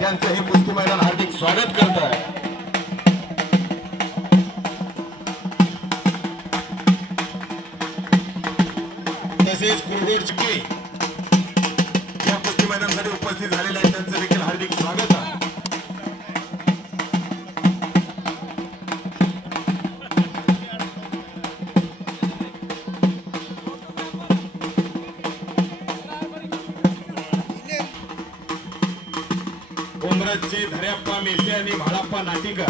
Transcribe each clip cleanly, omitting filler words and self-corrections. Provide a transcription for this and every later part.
त्यांचं हे कुस्ती मैदान हार्दिक स्वागत करत आहे। तसेच कुरगोड चिखली या कुस्ती मैदानासाठी उपस्थित झालेले आहेत, त्यांचं देखील हार्दिक स्वागत आहे। उमरतचे धर्याप्पा मेसे आणि भाळाप्पा नाटिका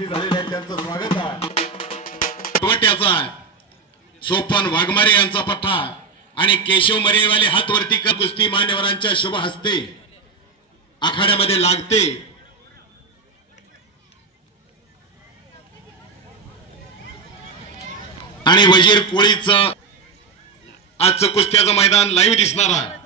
झालेले आहेत, त्यांचं स्वागत आहे। टोट्याचा सोपन वाघमारे यांचा पठ्ठा आणि केशव मरेवाले हातवरती कुस्ती मान्यवरांच्या शुभ हस्ते आखाड्यामध्ये लागते। आणि वजीर कोळीचं आजचं कुस्त्याचं मैदान लाईव्ह दिसणार आहे।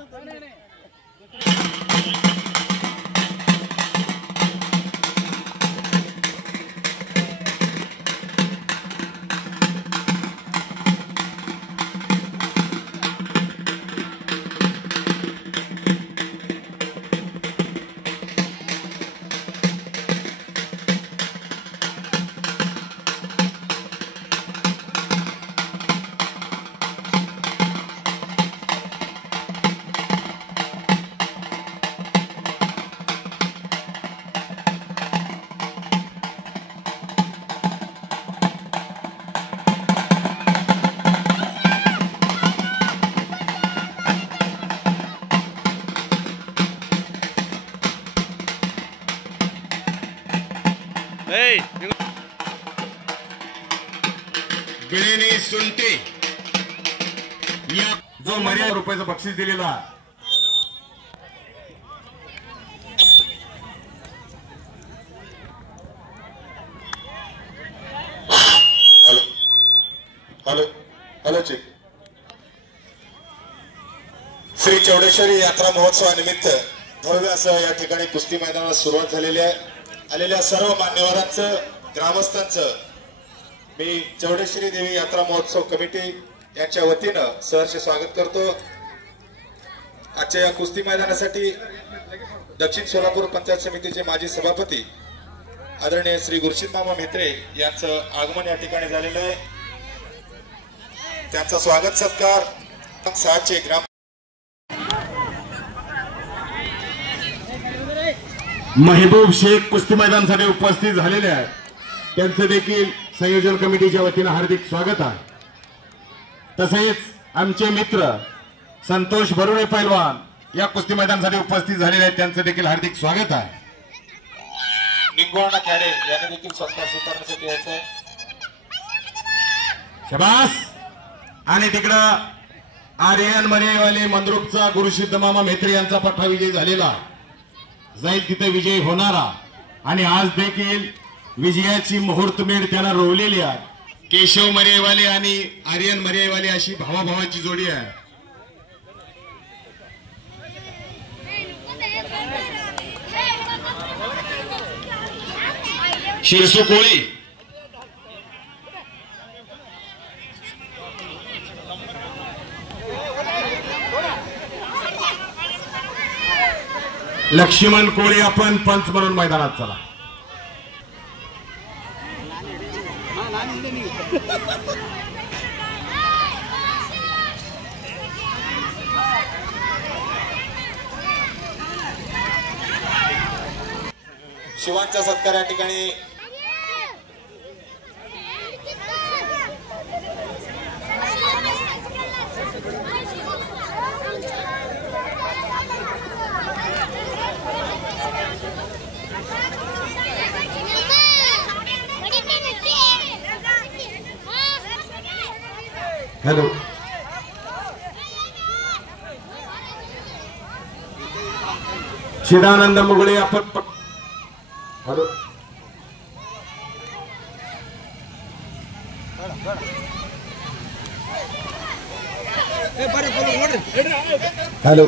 बिळेने सुंटे या जो मर्यादा रुपयाचं बक्षीस दिलेला हॅलो चेक श्री चौडेश्वरी यात्रा महोत्सवानिमित्त भव्य असं या ठिकाणी कुस्ती मैदानाला सुरुवात झालेली आहे। आलेल्या सर्व मान्यवरांचं ग्रामस्थांचं मी चौडेश्वरी देवी यात्रा महोत्सव कमिटी यांच्या वतीनं सहर्ष स्वागत करतो। आजच्या या कुस्ती मैदानासाठी दक्षिण सोलापूर पंचायत समितीचे माजी सभापती आदरणीय श्री गुरशीद मामा म्हेत्रे यांचं आगमन या ठिकाणी झालेलं आहे। त्यांचा स्वागत सत्कार सहाचे ग्राम महबूब शेख कुस्ती मैदानासाठी उपस्थित झालेले आहेत, त्यांचं देखील संयोजन कमिटीच्या वतीने हार्दिक स्वागत आहे। तसेच आमचे मित्र संतोष बरुणे पैलवान या कुस्ती मैदानासाठी उपस्थित झालेले आहेत, त्यांचं देखील हार्दिक स्वागत आहे। निंगोणा खेडे यांनी देखील सत्कार स्वीकारण्यासाठी यायचं आहे। शबास। आणि तिकडं आर्यन मरेवाले मंद्रुपचा गुरुसिद्ध मामा म्हेत्रे यांचा पठ्ठा विजय झालेला आहे, जाईल तिथे विजय होणारा आणि आज देखील विजयाची मुहूर्तमेढ त्यांना रोवलेली आहे। केशव मरेवाले आणि आर्यन मरेवाले अशी भावाभावाची जोडी आहे। शिरसू कोळी लक्ष्मण कोळी आपण पंच म्हणून मैदानात चला। शिवांचा सत्कार या ठिकाणी हॅलो चिदानंद मुगळे आपण हॅलो हॅलो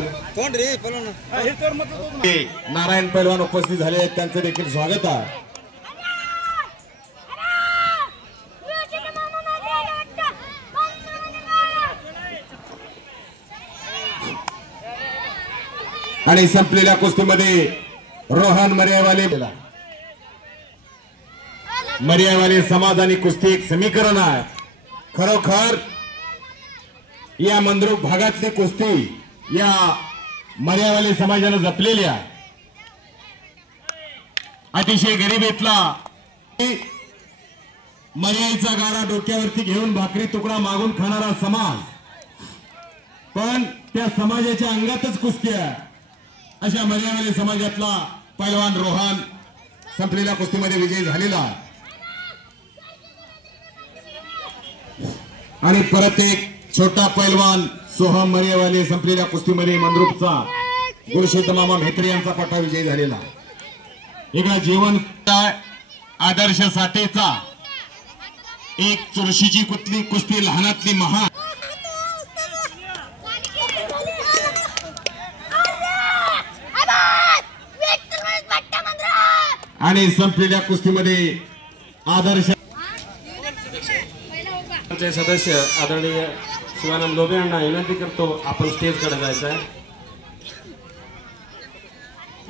नारायण पैलवान उपस्थित झाले आहेत, त्यांचं देखील स्वागत आहे। आणि संपलेल्या कुस्तीमध्ये रोहन मर्यावाले समाज आणि कुस्ती एक समीकरण आहे. खरोखर या मंद्रुप भागातली कुस्ती या मर्यावाले समाजाने जपलेली आहे. अतिशय गरिबीतला मर्याईचा गाडा डोक्यावरती घेऊन भाकरी तुकडा मागून खाणारा समाज, पण त्या समाजाच्या अंगातच कुस्ती आहे. अशा मर्यावाले समाजातला पैलवान रोहन संपलेल्या कुस्तीमध्ये विजयी झालेला आणि परत एक छोटा पैलवान सोहम मर्यावाले संपलेल्या कुस्तीमध्ये मंद्रुपचा गुरुशेठ मामा म्हेत्रे यांचा पट्टा विजयी झालेला. एका जीवन आदर्श साठेचा एक चुरशीची कुस्ती लहानातली महान आणि संपलेल्या कुस्तीमध्ये आदर्श सदस्य आदरणीय शिवानंद लोबे यांना विनंती करतो आपण स्टेजकडे जायचं आहे.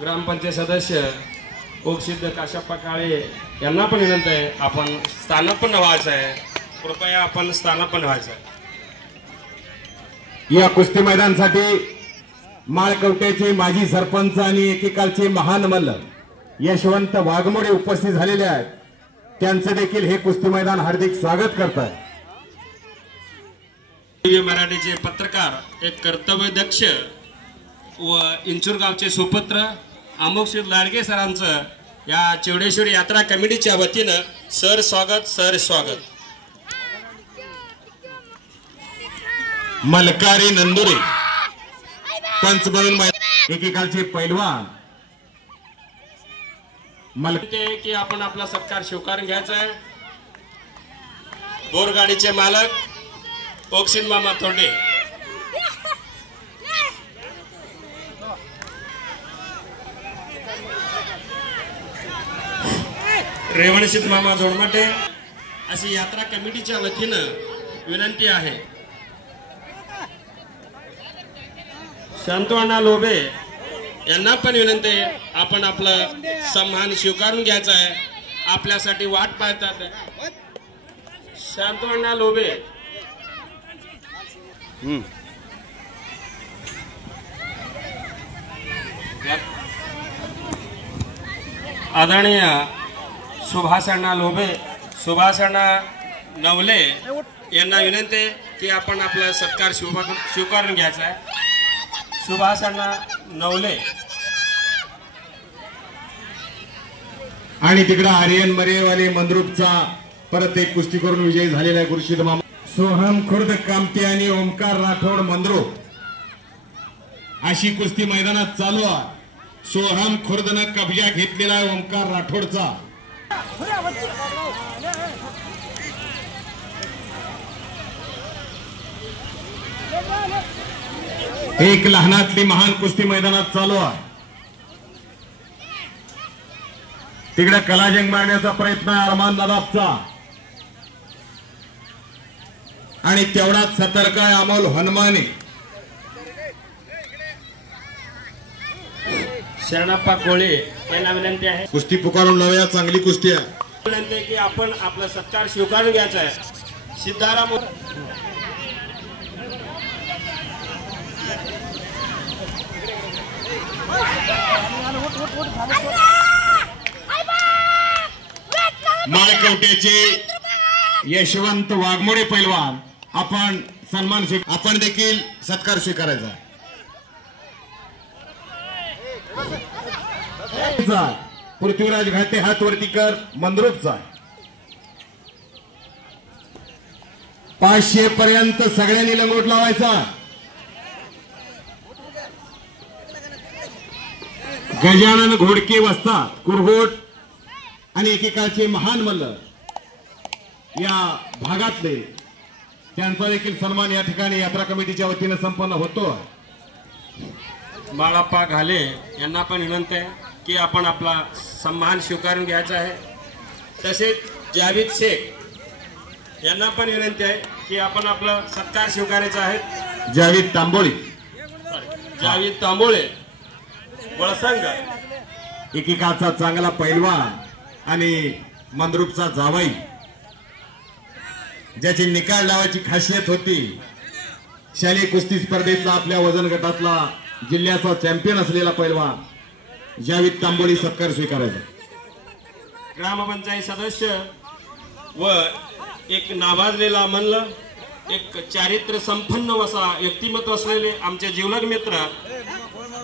ग्रामपंचायत सदस्य ओगसिद्ध काशप्पा काळे यांना पण विनंती आहे आपण स्थानापन्न व्हायचं आहे. कृपया आपण स्थानापन्न व्हायचं आहे. या कुस्ती मैदानासाठी माळकवट्याचे माजी सरपंच आणि एकेकालचे महान मल्ल यशवंत वाघमोडे उपस्थित झालेले आहेत. त्यांचं देखील हे कुस्ती मैदान हार्दिक स्वागत करत आहे. मराठीचे पत्रकार एक कर्तव्यदक्ष व इंचूर गावचे सुपुत्र अमोक्षित लाडगे सरांचं या चौडेश्वरी यात्रा कमिटीच्या वतीनं सर स्वागत. मलकारी नंदुरे पंच म्हणून एकेकालचे पैलवान की आपण आपला सत्कार स्वीकारून घ्यायचा आहे. बोरगाडीचे मालक ओगसिद्ध मामा तोंडे, रेवणसिद्ध मामा जोडमाटे अशी यात्रा कमिटीच्या वतीनं विनंती आहे. शांतुअण्णा लोबे यांना पण विनंती आहे आपण आपलं सन्मान स्वीकारून घ्यायचा आहे. आपल्यासाठी वाट पाहतात. शांतुअण्णा लोबे आदरणीय सुभाषअण्णा लोबे, सुभाषअण्णा नवले यांना विनंती आहे की आपण आपला सत्कार स्वीकारून घ्यायचा आहे. सुभाषअण्णा नवले आणि तिकडे आर्यन मरेवाले मंद्रुपचा परत एक कुस्ती करून विजयी झालेला आहे. गुरुशेठ मामा सोहम खुर्द कामते आणि ओमकार राठोड मंद्रुप अशी कुस्ती मैदानात चालू आहे. सोहम खुर्दनं कब्जा घेतलेला आहे ओमकार राठोडचा. एक लहानातली महान कुस्ती मैदानात चालू आहे. तिकडे कलाजंग मारण्याचा प्रयत्न आहे अरमान नदाफचा आणि तेवढाच सतर्क आहे अमोल हनुमाने. शरणप्पा कोळे यांना विनंती आहे कुस्ती पुकारून लावूया. चांगली कुस्ती आहे. विनंती आहे की आपण आपला सत्कार स्वीकारून घ्यायचा आहे. सिद्धाराम माळकवट्याचे यशवंत वाघमोडे पैलवान आपण सन्मान आपण देखील सत्कार स्वीकारायचा. पृथ्वीराज घाटे हात वरती कर मंद्रुपचा 500 पर्यंत सगळ्यांनी लंगोट लावायचा. गजानन घोडके वस्तात कुरहोट आणि एकेकाळचे महान मल्ल या भागातले त्यांचा देखील सन्मान या ठिकाणी यात्रा कमिटीच्या वतीने संपन्न होतो. बाळाप्पा घाले यांना पण विनंती आहे की आपण आपला सन्मान स्वीकारून घ्यायचा आहे. तसेच जावेद शेख यांना पण विनंती आहे की आपण आपला सत्कार स्वीकारायचा आहे. जावेद तांबोळे वळसंग एकेकाचा चांगला पैलवान आणि मंद्रुपचा जावई, ज्याची निकाल लावायची खासियत होती. शालेय कुस्ती स्पर्धेतला आपल्या वजन गटातला जिल्ह्याचा चॅम्पियन असलेला पैलवान जावेद तांबोळी सत्कार स्वीकारायचा. ग्रामपंचायत सदस्य व एक नावाजलेला म्हणलं एक चारित्र्य संपन्न असा व्यक्तिमत्व असलेले आमचे जीवलग मित्र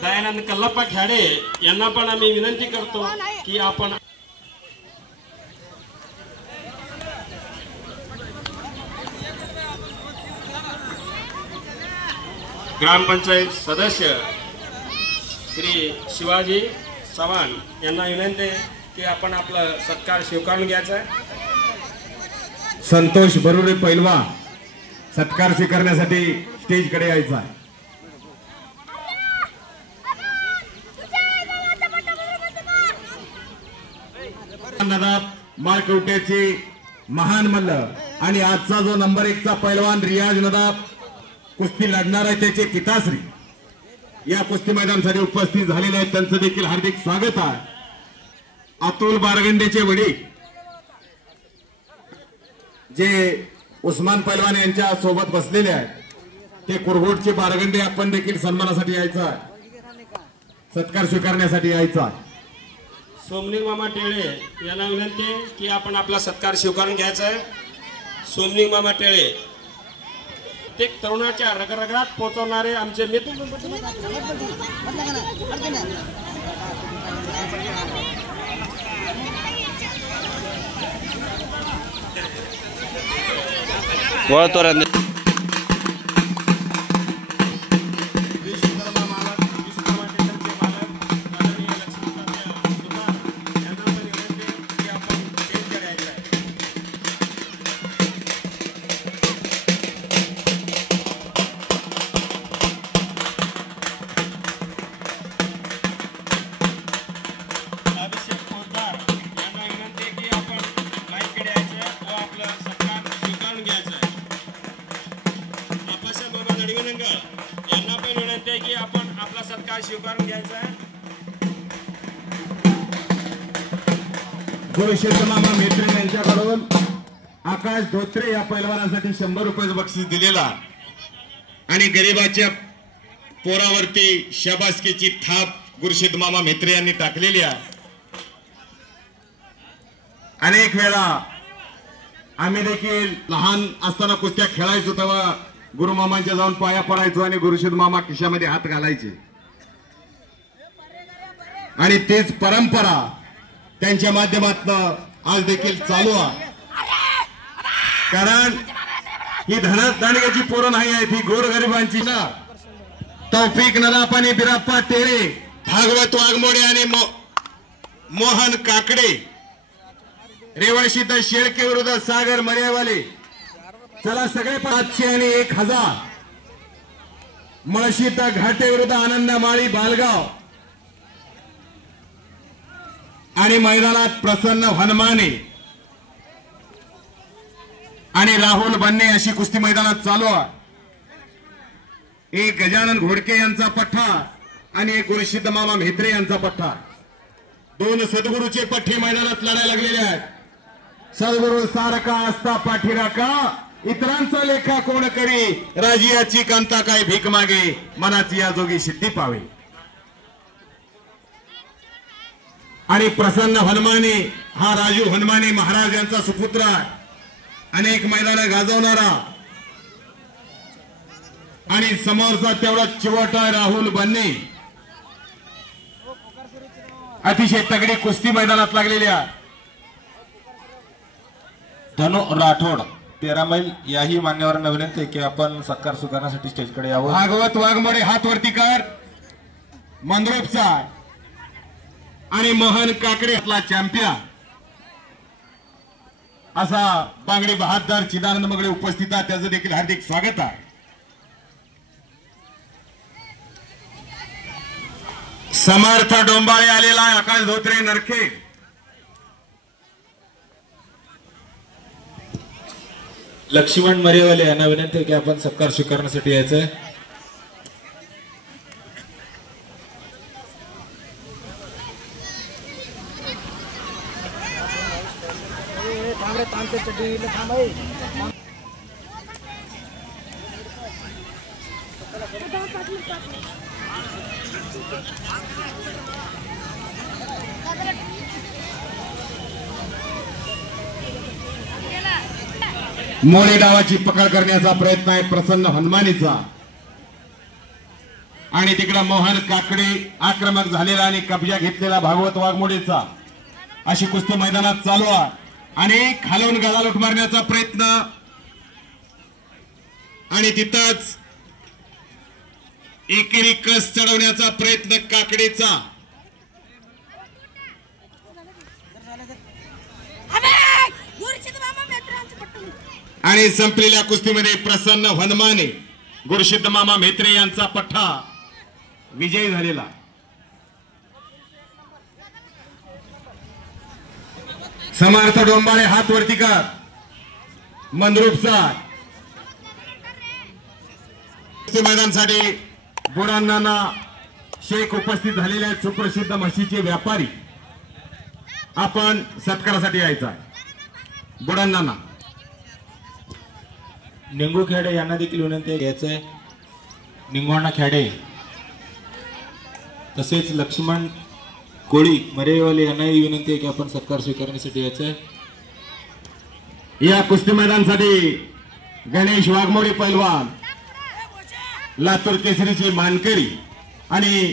दयानंद कल्लप्पा खेडे यांना पण आम्ही विनंती करतो की आपण ग्रामपंचायत सदस्य श्री शिवाजी चव्हाण यांना विनंती की आपण आपला सत्कार स्वीकारून घ्यायचा आहे. संतोष बरुरे पैलवान सत्कार स्वीकारण्यासाठी स्टेज कडे यायचा आहे. माळकवट्याचे महान मल्ल आणि आजचा जो नंबर 1 चा पैलवान रियाज नदाब कुस्ती लढणार आहे त्याचे पिताश्री या कुस्ती मैदानासाठी उपस्थित झालेले आहेत. त्यांचं देखील हार्दिक स्वागत आहे. अतुल बारगंडेचे वडील जे उस्मान पैलवान यांच्या सोबत बसलेले आहेत ते कुरघोटचे बारगंडे आपण देखील सन्मानासाठी यायचं आहे, सत्कार स्वीकारण्यासाठी यायचा आहे. सोमनी मामा टेळे यांना विनंती आहे की आपण आपला सत्कार स्वीकारून घ्यायचा आहे. सोमनी मामा टेळे प्रत्येक तरुणाच्या रगरगात पोहोचवणारे आमचे मित्र. यांना पण विनंती आहे की आपण आपला सत्कार स्वीकारून घ्यायचा आहे. गुरुशेठ मामा मेत्रे यांच्याकडून आकाश धोत्रे या पैलवानासाठी 100 रुपयाचं बक्षीस दिलेला आणि गरिबाच्या पोरावरती शाबासकीची थाप गुरुशेठ मामा मेत्रे यांनी टाकलेली आहे. अनेक वेळा आम्ही देखील लहान असताना कुस्त्या खेळायचो तेव्हा गुरुमामांच्या जाऊन पाया पडायचो आणि गुरुशेठ मामा खिशामध्ये हात घालायचे आणि तेच परंपरा त्यांच्या माध्यमातून आज देखील चालू आहे. कारण ही धनात पोरं नाही आहेत, ही गोरगरिबांची ना. तौफिक नदाप आणि बिराप्पा टेळे, भागवत वाघमोडे आणि मोहन काकडे, रेवणशीत शेळके विरुद्ध सागर मर्यावाले. चला सगळे 500 आणि 1000. मळशीत घाटे विरुद्ध आनंद माळी बालगाव आणि मैदानात प्रसन्न हनुमाने आणि राहुल बन्ने अशी कुस्ती मैदानात चालू आहे. एक गजानन घोडके यांचा पठ्ठा आणि एक गुरुसिद्ध मामा म्हेत्रे यांचा पठ्ठा. 2 सद्गुरूचे पठ्ठे मैदानात लढायला लागलेले आहेत. सद्गुरू सारखा असता पाठीराका, इतरांचा लेखा कोण करी, राजियाची कांता काय भीक मागे, मनाची या जोगी सिद्धी पावे. आणि प्रसन्न हनुमाने हा राजू हनुमाने महाराज यांचा सुपुत्र आहे. अनेक मैदानं गाजवणारा आणि समोरचा तेवढा चिवटा राहुल बन्ने. अतिशय तगडी कुस्ती मैदानात लागलेली आहे. धनु राठोड 13 मैल याही मान्यवरांना विनंती आहे की आपण सत्कार स्वीकारण्यासाठी स्टेजकडे यावं. भागवत वाघमोडे हात वरती कर. मंद्रोपचा आणि मोहन काकडे आपला चॅम्पियन असा बांगडी बहादर चिदानंद मगळे उपस्थित आहे. त्याचं देखील हार्दिक स्वागत आहे. समर्थ डोंबाळे आलेला आहे. आकाश धोत्रे नरखे, लक्ष्मण मरेवाले यांना विनंती आहे की आपण सत्कार स्वीकारण्यासाठी यायचंय. मोरे डावाची पकड करण्याचा प्रयत्न आहे प्रसन्न हनुमानीचा आणि तिकडे मोहन काकडे आक्रमक झालेला आणि कब्जा घेतलेला भागवत वाघमोडेचा अशी कुस्ती मैदानात चालू आहे आणि खालून गळा मारण्याचा प्रयत्न आणि तिथंच एकेरी कस चढवण्याचा प्रयत्न काकडेचा आणि संपलेल्या कुस्तीमध्ये प्रसन्न हनुमाने गुरुसिद्ध मामा म्हेत्रे यांचा पठ्ठा विजयी झालेला. समर्थ डोंबाळे हात वरती कर मंद्रुपचा मैदानासाठी बुडांना शेख उपस्थित झालेले आहेत. सुप्रसिद्ध म्हशीचे व्यापारी आपण सत्कारासाठी यायचा आहे. बुडांना निंगू खेडे यांना देखील विनंती घ्यायचंय. निंगोणा खेडे तसेच लक्ष्मण कोळी मरेवाले यांनाही विनंती आहे की आपण सत्कार स्वीकारण्यासाठी यायचंय. या कुस्ती मैदानासाठी गणेश वाघमोडे पैलवान लातूर केसरीचे मानकरी आणि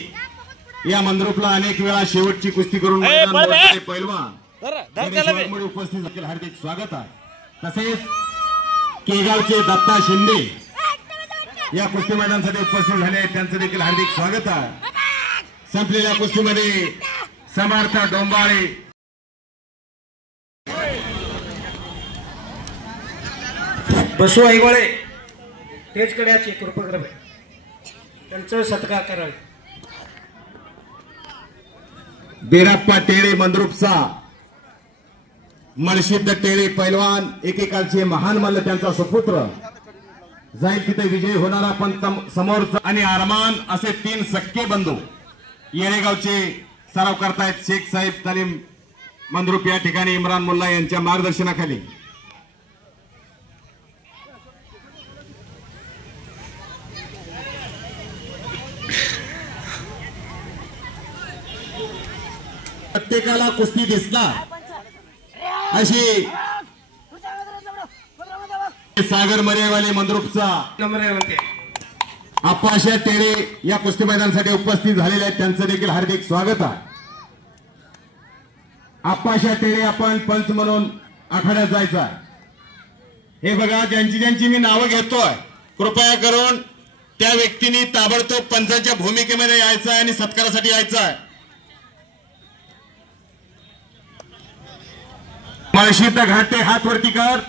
या मंद्रुपला अनेक वेळा शेवटची कुस्ती करून पैलवान गणेश वाघमोडे उपस्थित असतील हार्दिक स्वागत आहे. तसेच केगावचे दत्ता शिंदे या कुस्ती मैदानासाठी उपस्थित झाले आहेत त्यांचं देखील हार्दिक स्वागत आहे. संपलेल्या कुस्तीमध्ये समर्थ डोंबाळे बसू ऐगोळे तेजकड्याचे कृपग्रह त्यांचा सत्कार करावे. बिराप्पा टेळे मंद्रुपचा मळसिद्ध टेळे पैलवान एकेकालचे महान मल्ल त्यांचा सुपुत्र जाईल तिथे विजयी होणारा पण समोरचा आणि अरमान असे 3 सख्खे बंधू येळेगावचे सराव करतायत. शेख साहेब तालीम मंद्रुप या ठिकाणी इम्रान मुल्ला यांच्या मार्गदर्शनाखाली प्रत्येकाला कुस्ती दिसणार अशी सागर मरेवाले मंद्रुपचा आप्पाशा टेळे या कुस्ती मैदानासाठी उपस्थित झालेले आहेत त्यांचं देखील हार्दिक स्वागत आहे. आप्पाशा टेळे आपण पंच म्हणून आखाड्यात जायचं आहे. हे बघा ज्यांची मी नावं घेतोय कृपया करून त्या व्यक्तींनी ताबडतोब पंचांच्या भूमिकेमध्ये यायचं आहे आणि सत्कारासाठी यायचं आहे. मळशित घाटे हात वरती कर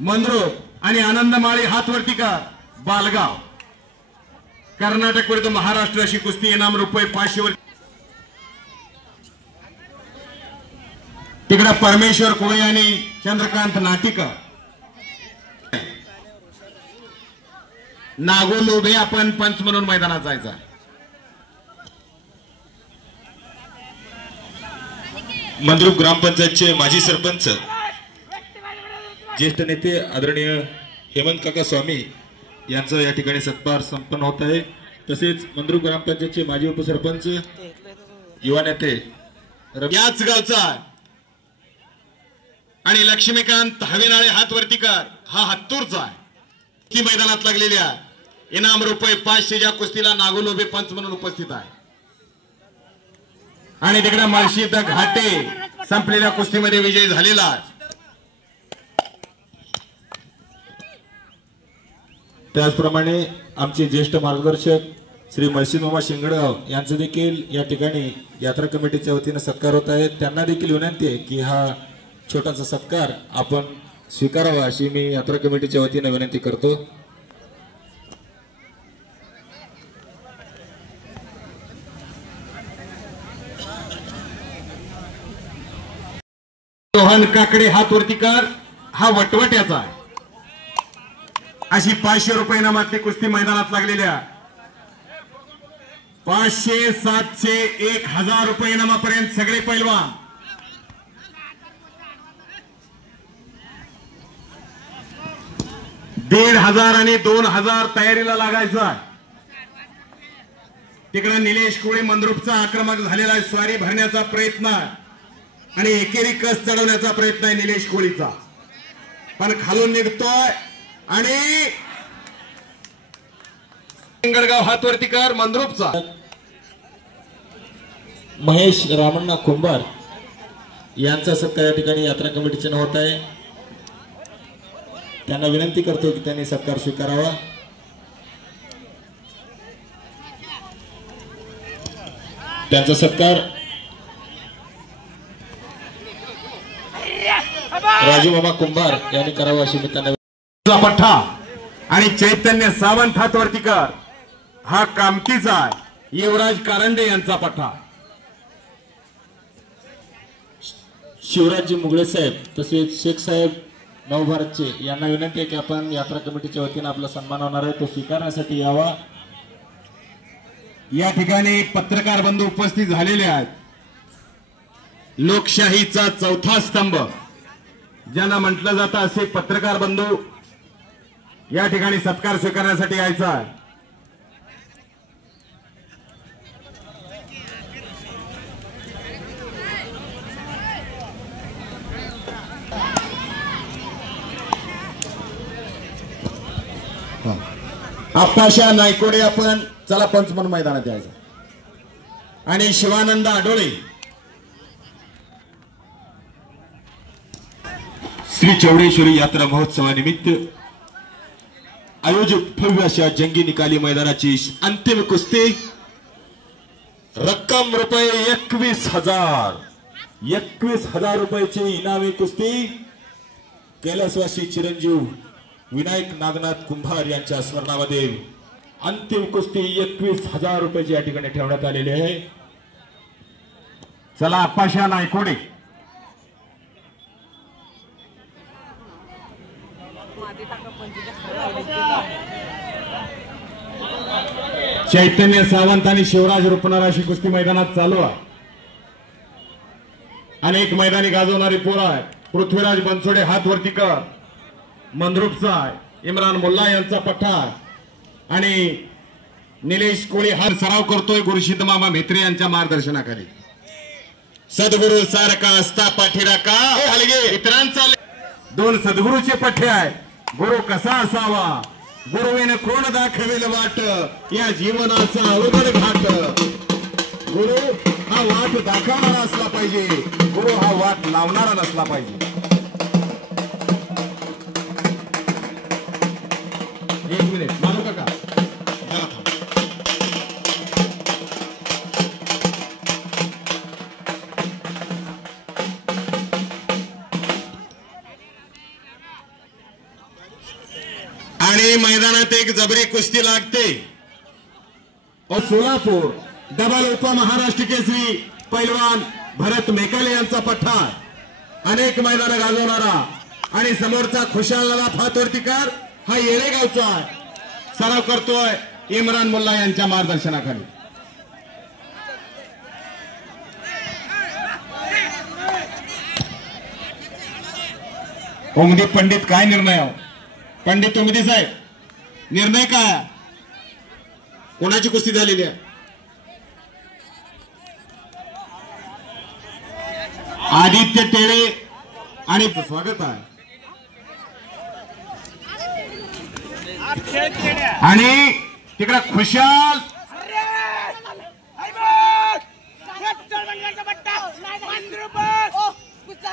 मंद्रुप आणि आनंद माळी हात वरती कर बालगाव कर्नाटक विरुद्ध महाराष्ट्र अशी कुस्ती इनाम रुपये 500 वर. तिकडे परमेश्वर कोळी आणि चंद्रकांत नाटिका नागोलोभे आपण पंच म्हणून मैदानात जायचा. मंद्रुप ग्रामपंचायतचे माजी सरपंच ज्येष्ठ नेते आदरणीय हेमंत काका स्वामी यांचा या ठिकाणी सत्कार संपन्न होत आहे. तसेच मंद्रुप ग्रामपंचायतचे माजी उपसरपंच युवा नेते याच गावचा आणि लक्ष्मीकांत हवेनाळे हात वरती कर हा हत्तूरचा आहे. की मैदानात लागलेल्या इनाम रुपये 500 ज्या कुस्तीला नागोलोभे पंच म्हणून उपस्थित आहे. आणि तिकडे मळशित घाटे संपलेल्या कुस्तीमध्ये विजयी झालेला आहे. त्याचप्रमाणे आमचे ज्येष्ठ मार्गदर्शक श्री मळसिद मामा शिंगडगाव यांचं देखील या ठिकाणी यात्रा कमिटीच्या वतीने सत्कार होत आहे. त्यांना देखील विनंती आहे की हा छोटासा सत्कार आपण स्वीकारावा अशी मी यात्रा कमिटीच्या वतीने विनंती करतो. रोहन काकडे हात वरती कर हा वटवट्याचा आहे. अशी 500 रुपये इनामातली कुस्ती मैदानात लागलेल्या 500, 700, 1000 रुपये इनामापर्यंत सगळे पैलवान 1,500 आणि 2,000 तयारीला लागायचं आहे. तिकडे निलेश कोळी मंद्रुपचा आक्रमक झालेला आहे. स्वारी भरण्याचा प्रयत्न आणि एकेरी कस चढवण्याचा प्रयत्न आहे निलेश कोळीचा, पण खालून निघतोय आणि गडगाव हातवरती कर मंद्रुपचा. महेश रामण्णा कुंभार यांचा सत्कार या ठिकाणी यात्रा कमिटीचे होत आहे. त्यांना विनंती करतो की त्यांनी सत्कार स्वीकारावा. त्यांचा सत्कार राजू मामा कुंभार यांनी करावा अशी मी त्यांना. पठ्ठा आणि चैतन्य सावंत हातवरतीकर हा कामकीचा आहे. युवराज कारंडे यांचा पठ्ठा. शिवराजजी मुगळे साहेब तसेच शेख साहेब नवभारतचे यांना विनंती आहे की आपण यात्रा कमिटीच्या वतीने आपला सन्मान होणार आहे तो स्वीकारण्यासाठी यावा. या ठिकाणी पत्रकार बंधू उपस्थित झालेले आहेत. लोकशाहीचा चौथा स्तंभ ज्यांना म्हटलं जातं असे पत्रकार बंधू या ठिकाणी सत्कार स्वीकारण्यासाठी यायचा आहे. आप्पाशा नायकोडे आपण चला पंचमन मैदानात यायचं आणि शिवानंद आडोळे श्री चौडेश्वरी यात्रा महोत्सवानिमित्त आयोजित भव्य अशा जंगी निकाली मैदानाची अंतिम कुस्ती. रक्कम रुपये 21,000. 21,000 रुपयाची इनामी कुस्ती. कैलासवासी चिरंजीव विनायक नागनाथ कुंभार यांच्या स्मरणामध्ये अंतिम कुस्ती 21,000 रुपयाची या ठिकाणी ठेवण्यात आलेली आहे. चला आप्पाशा नायकोडे चैतन्य सावंत आणि शिवराज रुपनर अशी कुस्ती मैदानात चालू आहे. अनेक मैदानी गाजवणारी पोरं आहे. पृथ्वीराज बनसोडे हातवरतीकर मंद्रुपचा आहे. इम्रान मुल्ला यांचा पठ्ठा आणि निलेश कोळी हा सराव करतोय गुरुसिद्ध मामा म्हेत्रे यांच्या मार्गदर्शनाखाली. सद्गुरु सारखा असता पाठीराका हलगे इतरांचा. 2 सद्गुरूचे पठ्ठे आहेत. गुरु कसा असावा गुरुवेने कोण दाखवेल वाट या जीवनाचा अवघड घाट. गुरु हा वाट दाखवणारा असला पाहिजे, गुरु हा वाट लावणारा नसला पाहिजे. एक मिनिट मानू काका आणि मैदानात एक जबरी कुस्ती लागते. सोलापूर डबल उपमहाराष्ट्र केसरी पैलवान भरत मेकाले यांचा पठ्ठा. अनेक मैदान गाजवणारा आणि समोरचा खुशालला फातोर्तीकर हा येळेगावचा आहे. सराव करतोय इम्रान मुल्ला यांच्या मार्गदर्शनाखाली. ओमदीप पंडित काय निर्णय हो पंडित ओमदी साहेब निर्णय काय कोणाची कुस्ती झालेली आहे. आदित्य टेळे आणि स्वागत आहे. आणि तिकडे खुशाल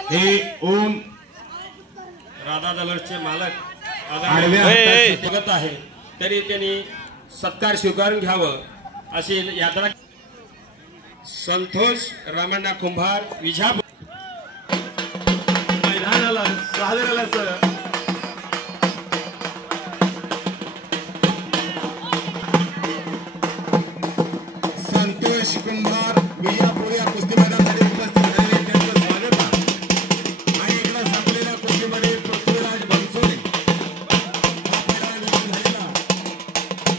हे ओम राधा ज्वेलर्सचे मालक बघत आहे तरी त्यांनी सत्कार स्वीकारून घ्यावं अशी यात्रा. संतोष रामण्णा कुंभार विजापूर मैदानाला साजऱ्याला सर संतोष कुंभार विजापूर या कुस्ती मैदानासाठी उपस्थित झालेले त्यांचं स्वागत आहे. आणि इकडे संपलेल्या कुस्तीमध्ये पृथ्वीराज बनसोडे झालेला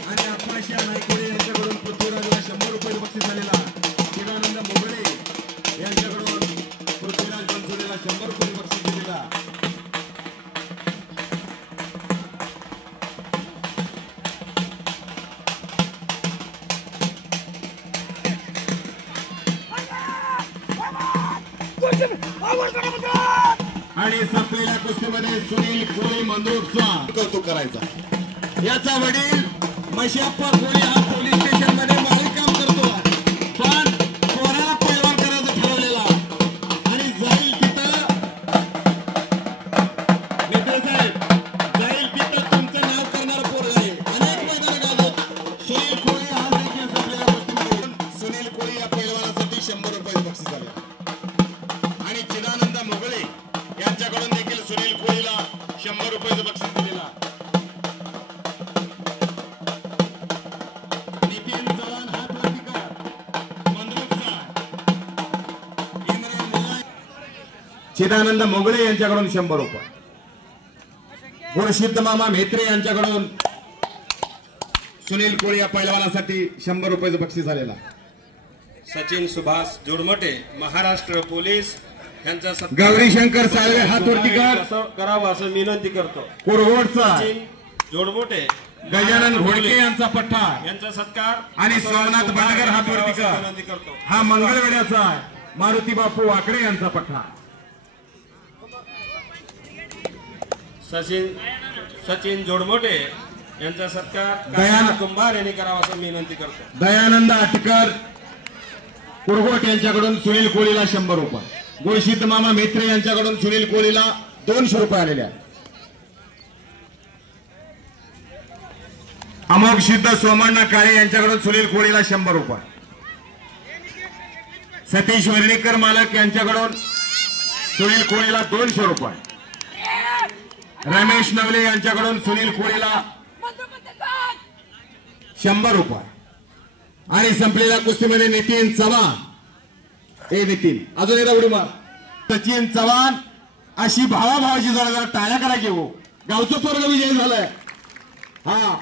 आणि अप्पाशा नायकोडे यांच्याकडून पृथ्वीराजला 100 रुपये बक्षीस झालेला. शिवानंद मोगळे यांच्याकडून पृथ्वीराज बनसोडेला 100 रुपये बक्षीस दिलेला. आणि संपलेल्या कुस्तीमध्ये सुनील कोळी मंद्रुपचा कौतुक करायचा। याचा वडील मशियाप्पा कोळी हा पोलीस स्टेशन मध्ये माळी काम करतो, पण पोराला पैलवान करायचं ठरवलेला आणि जाईल तिथं मित्र साहेब जाईल तिथं तुमचं नाव करणार पोरगा आहे। अनेक मैदान गाजवत सुनील कोळी हा देखील संपलेल्या कुस्तीमध्ये सुनील कोळी या पैलवानासाठी 100 रुपये बक्षीस झाले आणि चिदानंद मोगळे यांच्याकडून देखील सुनील कोळीला 100 रुपयाचं बक्षीस दिलेला। नितीन चव्हाण हात वरती कर, मंद्रुपचा इम्रान मुल्ला चिदानंद मोगळे यांच्याकडून 100 रुपये, गुरसिद्ध मामा म्हेत्रे यांच्याकडून सुनील कोळी या पैलवानासाठी 100 रुपयाचं बक्षीस झालेला। सचिन सुभाष जोडमोटे महाराष्ट्र पोलीस यांचा गौरी शंकर साळवे हात वरती कर, करावा असं विनंती करतो। कुरवडचा सचिन जोडमोटे गजानन घोडके यांचा पठ्ठा यांचा सत्कार आणि सोमनाथ बंडगर हात वरती कर, विनंती करतो। हा मंगळवेड्याचा मारुती बापू वाकडे यांचा पठ्ठा। सचिन जोडमोटे यांचा सत्कार दयानंद कुंभार यांनी करावा असं विनंती करतो। दयानंद अटकर कुरगोट यांच्याकडून सुनील कोळीला 100 रुपये, गुरसिद्ध मामा म्हेत्रे यांच्याकडून सुनील कोळीला 200 रुपये आलेले आहेत। अमोघ सिद्ध सोमण्णा काळे यांच्याकडून सुनील कोळीला 100 रुपये, सतीश वर्णीकर मालक यांच्याकडून सुनील कोळीला 200 रुपये, रमेश नवले यांच्याकडून सुनील कोळीला 100 रुपये आणि संपलेल्या कुस्तीमध्ये नितीन चव्हाण नितीन अजून एकदा उडी मार, सचिन चव्हाण अशी भावाभावाची जरा टाळ्या करा की हो, गावचं पोरग विजय झालाय। हा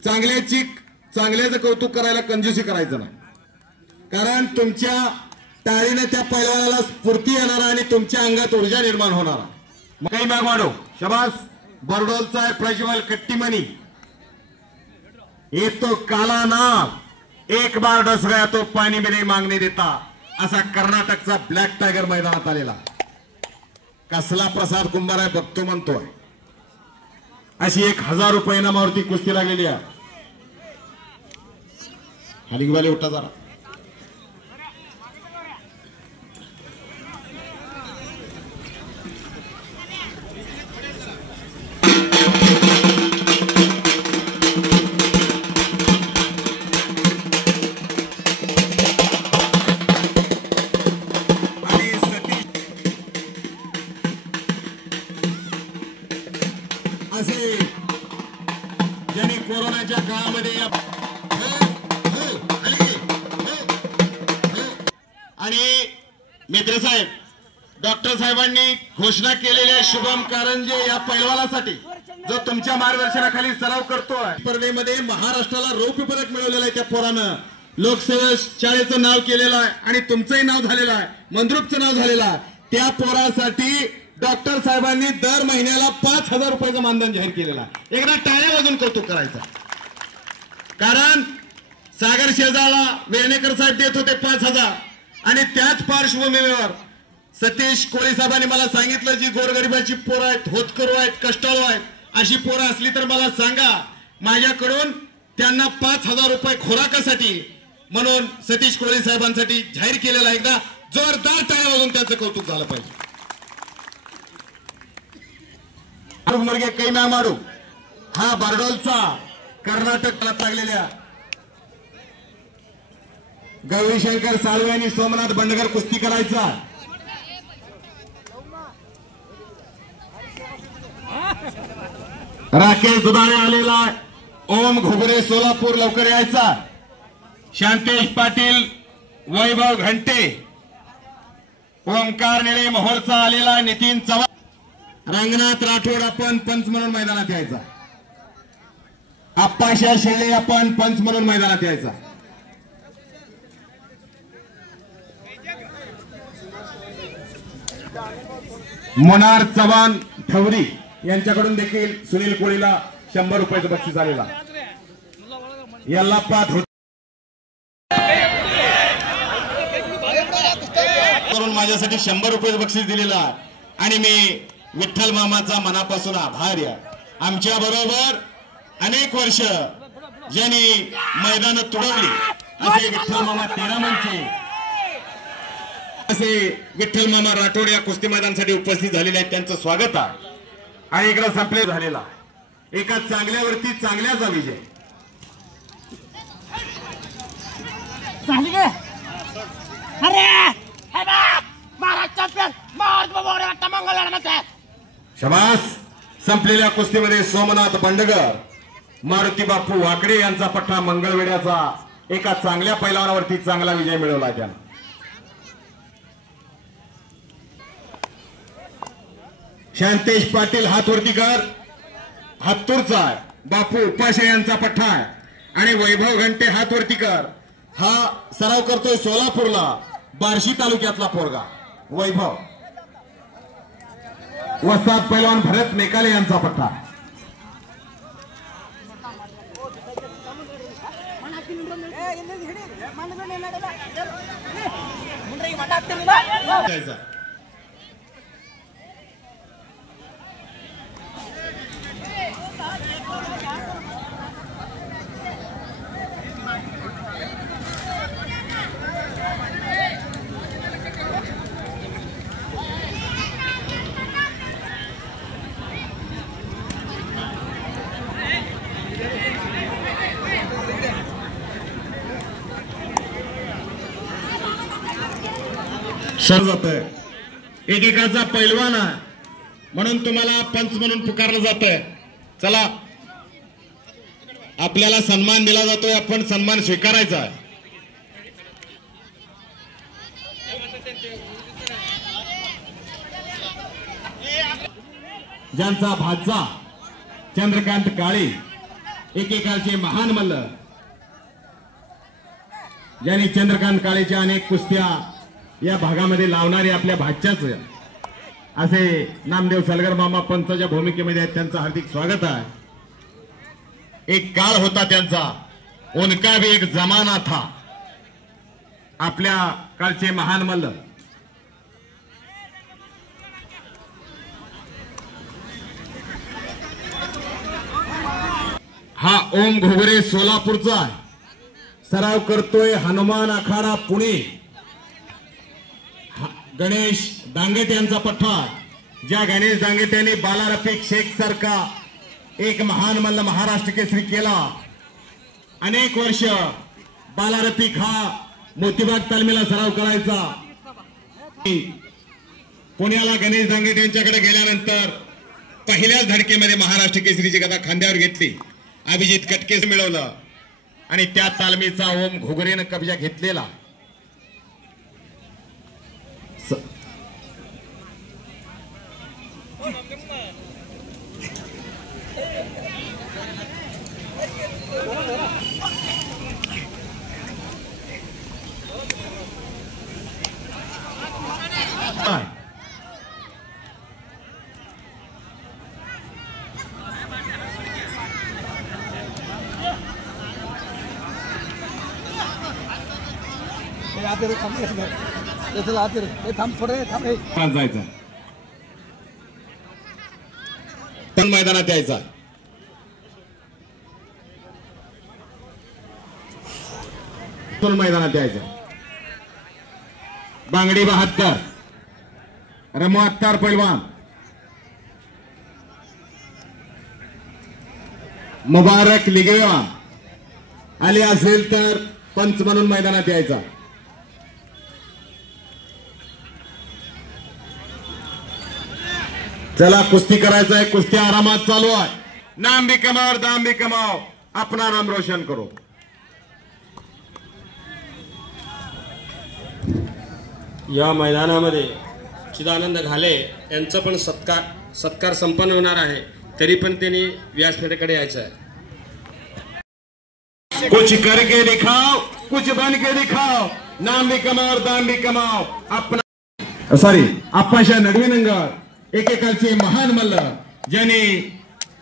चांगल्याचं कौतुक करायला कंजूसी करायचं नाही, कारण तुमच्या टाळीने त्या पैलवानाला स्फूर्ती येणार आणि तुमच्या अंगात ऊर्जा निर्माण होणार। काही माग वाढो शबास बरडोलचा आहे प्रज्वल कट्टीमनी, ये तो काला नाग एक बार डस गया तो पाणी में नहीं मागने देता, असा कर्नाटकचा ब्लॅक टायगर मैदानात आलेला कसला प्रसाद कुंभार आहे बघतो म्हणतोय। अशी 1000 रुपये इनामावरती कुस्ती लागलेली आहे। हलिंगवाले उठा जरा, असे ज्यांनी कोरोनाच्या काळामध्ये आणि मित्र साहेब डॉक्टर साहेबांनी घोषणा केलेल्या शुभम कारंजे या पैलवानासाठी जो तुमच्या मार्गदर्शनाखाली सराव करतोय, स्पर्धेमध्ये महाराष्ट्राला रौप्य पदक मिळवलेलं आहे। त्या पोरानं लोकसेवा शाळेचं नाव केलेलं आहे आणि तुमचंही नाव झालेलं आहे, मंद्रुपचं नाव झालेलं आहे। त्या पोरासाठी डॉक्टर साहेबांनी दर महिन्याला 5000 रुपयाचं मानधन जाहीर केलेलं आहे। एकदा टाळ्या वाजून कौतुक करायचं, कारण सागर शेजाळला वेर्णेकर साहेब देत होते 5000 आणि त्याच पार्श्वभूमीवर सतीश कोळी साहेबांनी मला सांगितलं जी गोरगरिबाची पोरं आहेत, होतकरू आहेत, कष्टाळू आहेत, अशी पोरं असली तर मला सांगा, माझ्याकडून त्यांना 5000 रुपये खोराकासाठी म्हणून सतीश कोळी साहेबांसाठी जाहीर केलेला। एकदा जोरदार टाळ्या वाजून त्याचं कौतुक झालं पाहिजे। मुलगे काही ना मारू हा बारडोलचा कर्नाटकला लागलेल्या गौरीशंकर साळवे आणि सोमनाथ बंडगर कुस्ती करायचा। राकेश दुधाळे आलेला, ओम घुगरे सोलापूर लवकर यायचा, शांतेश पाटील वैभव घंटे, ओमकार निळे मोहोळचा आलेला, नितीन चव्हाण, रंगनाथ राठोड आपण पंच म्हणून मैदानात यायचा, आप्पाशा शेळे आपण पंच म्हणून मैदानात यायचा। मोनार चव्हाण ठवरी यांच्याकडून देखील सुनील कोळीला 100 रुपयाचं बक्षीस आलेला। यल्लाप्पा करून माझ्यासाठी 100 रुपये बक्षीस दिलेलं आहे आणि मी विठ्ठल मामाचा मनापासून आभारी आहे. आमच्या बरोबर अनेक वर्ष ज्यांनी मैदान तुडवली असे विठ्ठल मामा तेरामनचे असे विठ्ठल मामा राठोड या कुस्ती मैदानासाठी उपस्थित झालेले आहेत. त्यांचं स्वागत आहे. आणि इकडे संपले झालेला एका चांगल्यावरती चांगल्याचा विजय. शबास. संपलेल्या कुस्तीमध्ये सोमनाथ बंडगर, मारुती बापू वाकडे यांचा पट्टा मंगळवेड्याचा एका चांगल्या पैलवानावरती चांगला विजय मिळवला. त्यानं शांतेश पाटील हातवर्तीकर हातूरचा बापू उपाशे यांचा पट्टा आहे आणि वैभव घंटे हातवर्तीकर हा सराव करतोय सोलापूरला, बार्शी तालुक्यातला पोरगा वैभव. वस्ताद पैलवान भरत मेकाले यांचा पट्टा. जात एकेकाचा पैलवान आहे म्हणून तुम्हाला पंच म्हणून पुकारलं जात आहे. चला आपल्याला सन्मान दिला जातोय, आपण सन्मान स्वीकारायचा आहे. ज्यांचा भाचा चंद्रकांत काळे एकेकाळचे महान मल्ल, ज्यांनी चंद्रकांत काळेच्या अनेक कुस्त्या या भागामध्ये लावणारे आपल्या भाच्याच असे नामदेव सलगर मामा पंचाच्या भूमिकेमध्ये आहेत. त्यांचं हार्दिक स्वागत आहे. एक काळ होता त्यांचा, उनका भी एक जमाना था. आपल्या काळचे महान मल्ल. हा ओम घोगरे सोलापूरचा सराव करतोय हनुमान आखाडा पुणे. गणेश दांगेटे यांचा पट्टा. ज्या गणेश दांगेटे यांनी बाला रफिक शेख सारखा एक महान मल्ल महाराष्ट्र केसरी केला. अनेक वर्ष बाला रफिक हा मोतीबाग तालमीला सराव करायचा. पुण्याला गणेश दांगेटे यांच्याकडे गेल्यानंतर पहिल्याच धडकेमध्ये महाराष्ट्र केसरीची गदा खांद्यावर घेतली. अभिजित कटकेस मिळवलं आणि त्या तालमीचा ओम घोगरेनं कब्जा घेतलेला. जायचा पण मैदानात यायचा. मैदानात यायचा. बांगडी 72 रमो अत्तार पैलवान, मुबारक लिगेवान आले असेल तर पंच म्हणून मैदानात यायचा. चला कुस्ती करायचं आहे. कुस्ती आरामात चालू आहे. नाम भी कमाओ और दाम भी कमाओ, अपना नाम रोशन करो. या मैदानामध्ये चिदानंद घाले यांचा पण सत्कार संपन्न होणार आहे. तरी पण त्यांनी व्यासपीठाकडे यायचं आहे. कुछ करके दिखाओ, कुछ बन के दिखाओ, नाम भी कमाओ और दाम भी कमाओ, अपना सॉरी आप्पाशा नडवीनंगर एकेकाळचे महान मल्ल, ज्यांनी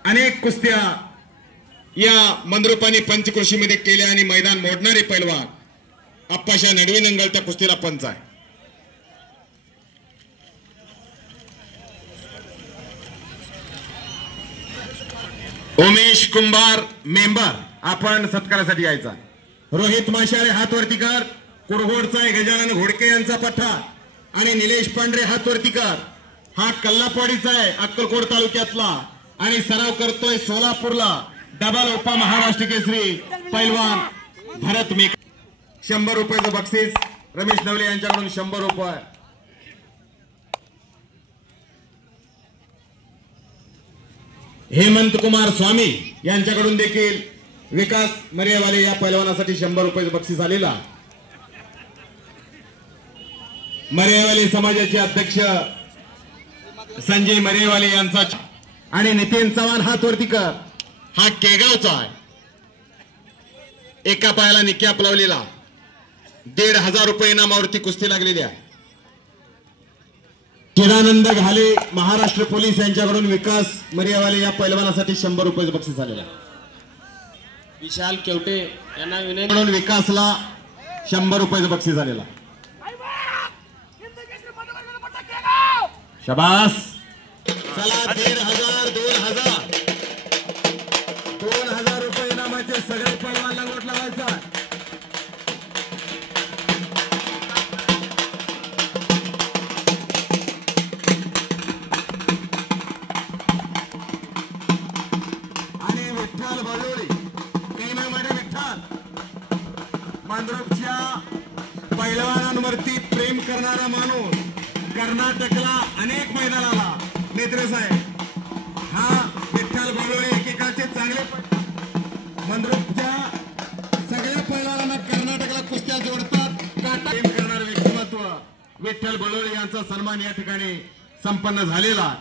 अनेक कुस्त्या या मंद्रुपानी पंचक्रोशीमध्ये केल्या आणि मैदान मोडणारे पैलवान आप्पाशा नडवीनंगर त्या कुस्तीला पंच आहे. उमेश कुंभार मेंबर आपण सत्कारासाठी यायचा. रोहित माशाळे हातवरती कर. कुरघोडचा आहे गजानन घोडके यांचा पठार आणि निलेश पांढरे हातवरती कर. हा कल्लापवाडीचा आहे अक्कलकोट तालुक्यातला आणि सराव करतोय सोलापूरला. डबल उपा महाराष्ट्र केसरी पैलवान भरत मेक. 100 रुपयाचं बक्षीस रमेश नवले यांच्याकडून 100 रुपये. हेमंत कुमार स्वामी यांच्याकडून देखील विकास मर्यावाले या पैलवानासाठी 100 रुपयाचं बक्षीस आलेला. मर्यावाले समाजाचे अध्यक्ष संजय मर्यावाले यांचा आणि नितीन चव्हाण हातवरती कर. हा केगावचा आहे. एका पायाला निक्याप लावलेला. 1,500 रुपये इनामावरती कुस्ती लागलेली आहे. चिरानंद घाले महाराष्ट्र पोलीस यांच्याकडून विकास मर्यावाले या पैलवानासाठी 100 रुपयाचं बक्षीस आलेलं आहे. विशाल केवटे यांना विनंती. म्हणून विकासला 100 रुपयाचं बक्षीस आलेला. शाबास. चला 1,500 2,000 रुपये इनामाचे सगळे पैलवानला लोट लावायचा. आणि विठ्ठल बळोळी टीममध्ये विठ्ठल मंद्रुपच्या पैलवानांवरती प्रेम करणारा माणूस. कर्नाटकला अनेक मैदानाला नेतृत्व आहे. हा विठ्ठल बळोळी एकेकाचे चांगले मंद्रुपच्या सगळ्या पैलवानांना कर्नाटकला कुस्त्या जोडतात. प्रेम करणारे व्यक्तिमत्व विठ्ठल बळोळी यांचा सन्मान या ठिकाणी संपन्न झालेला.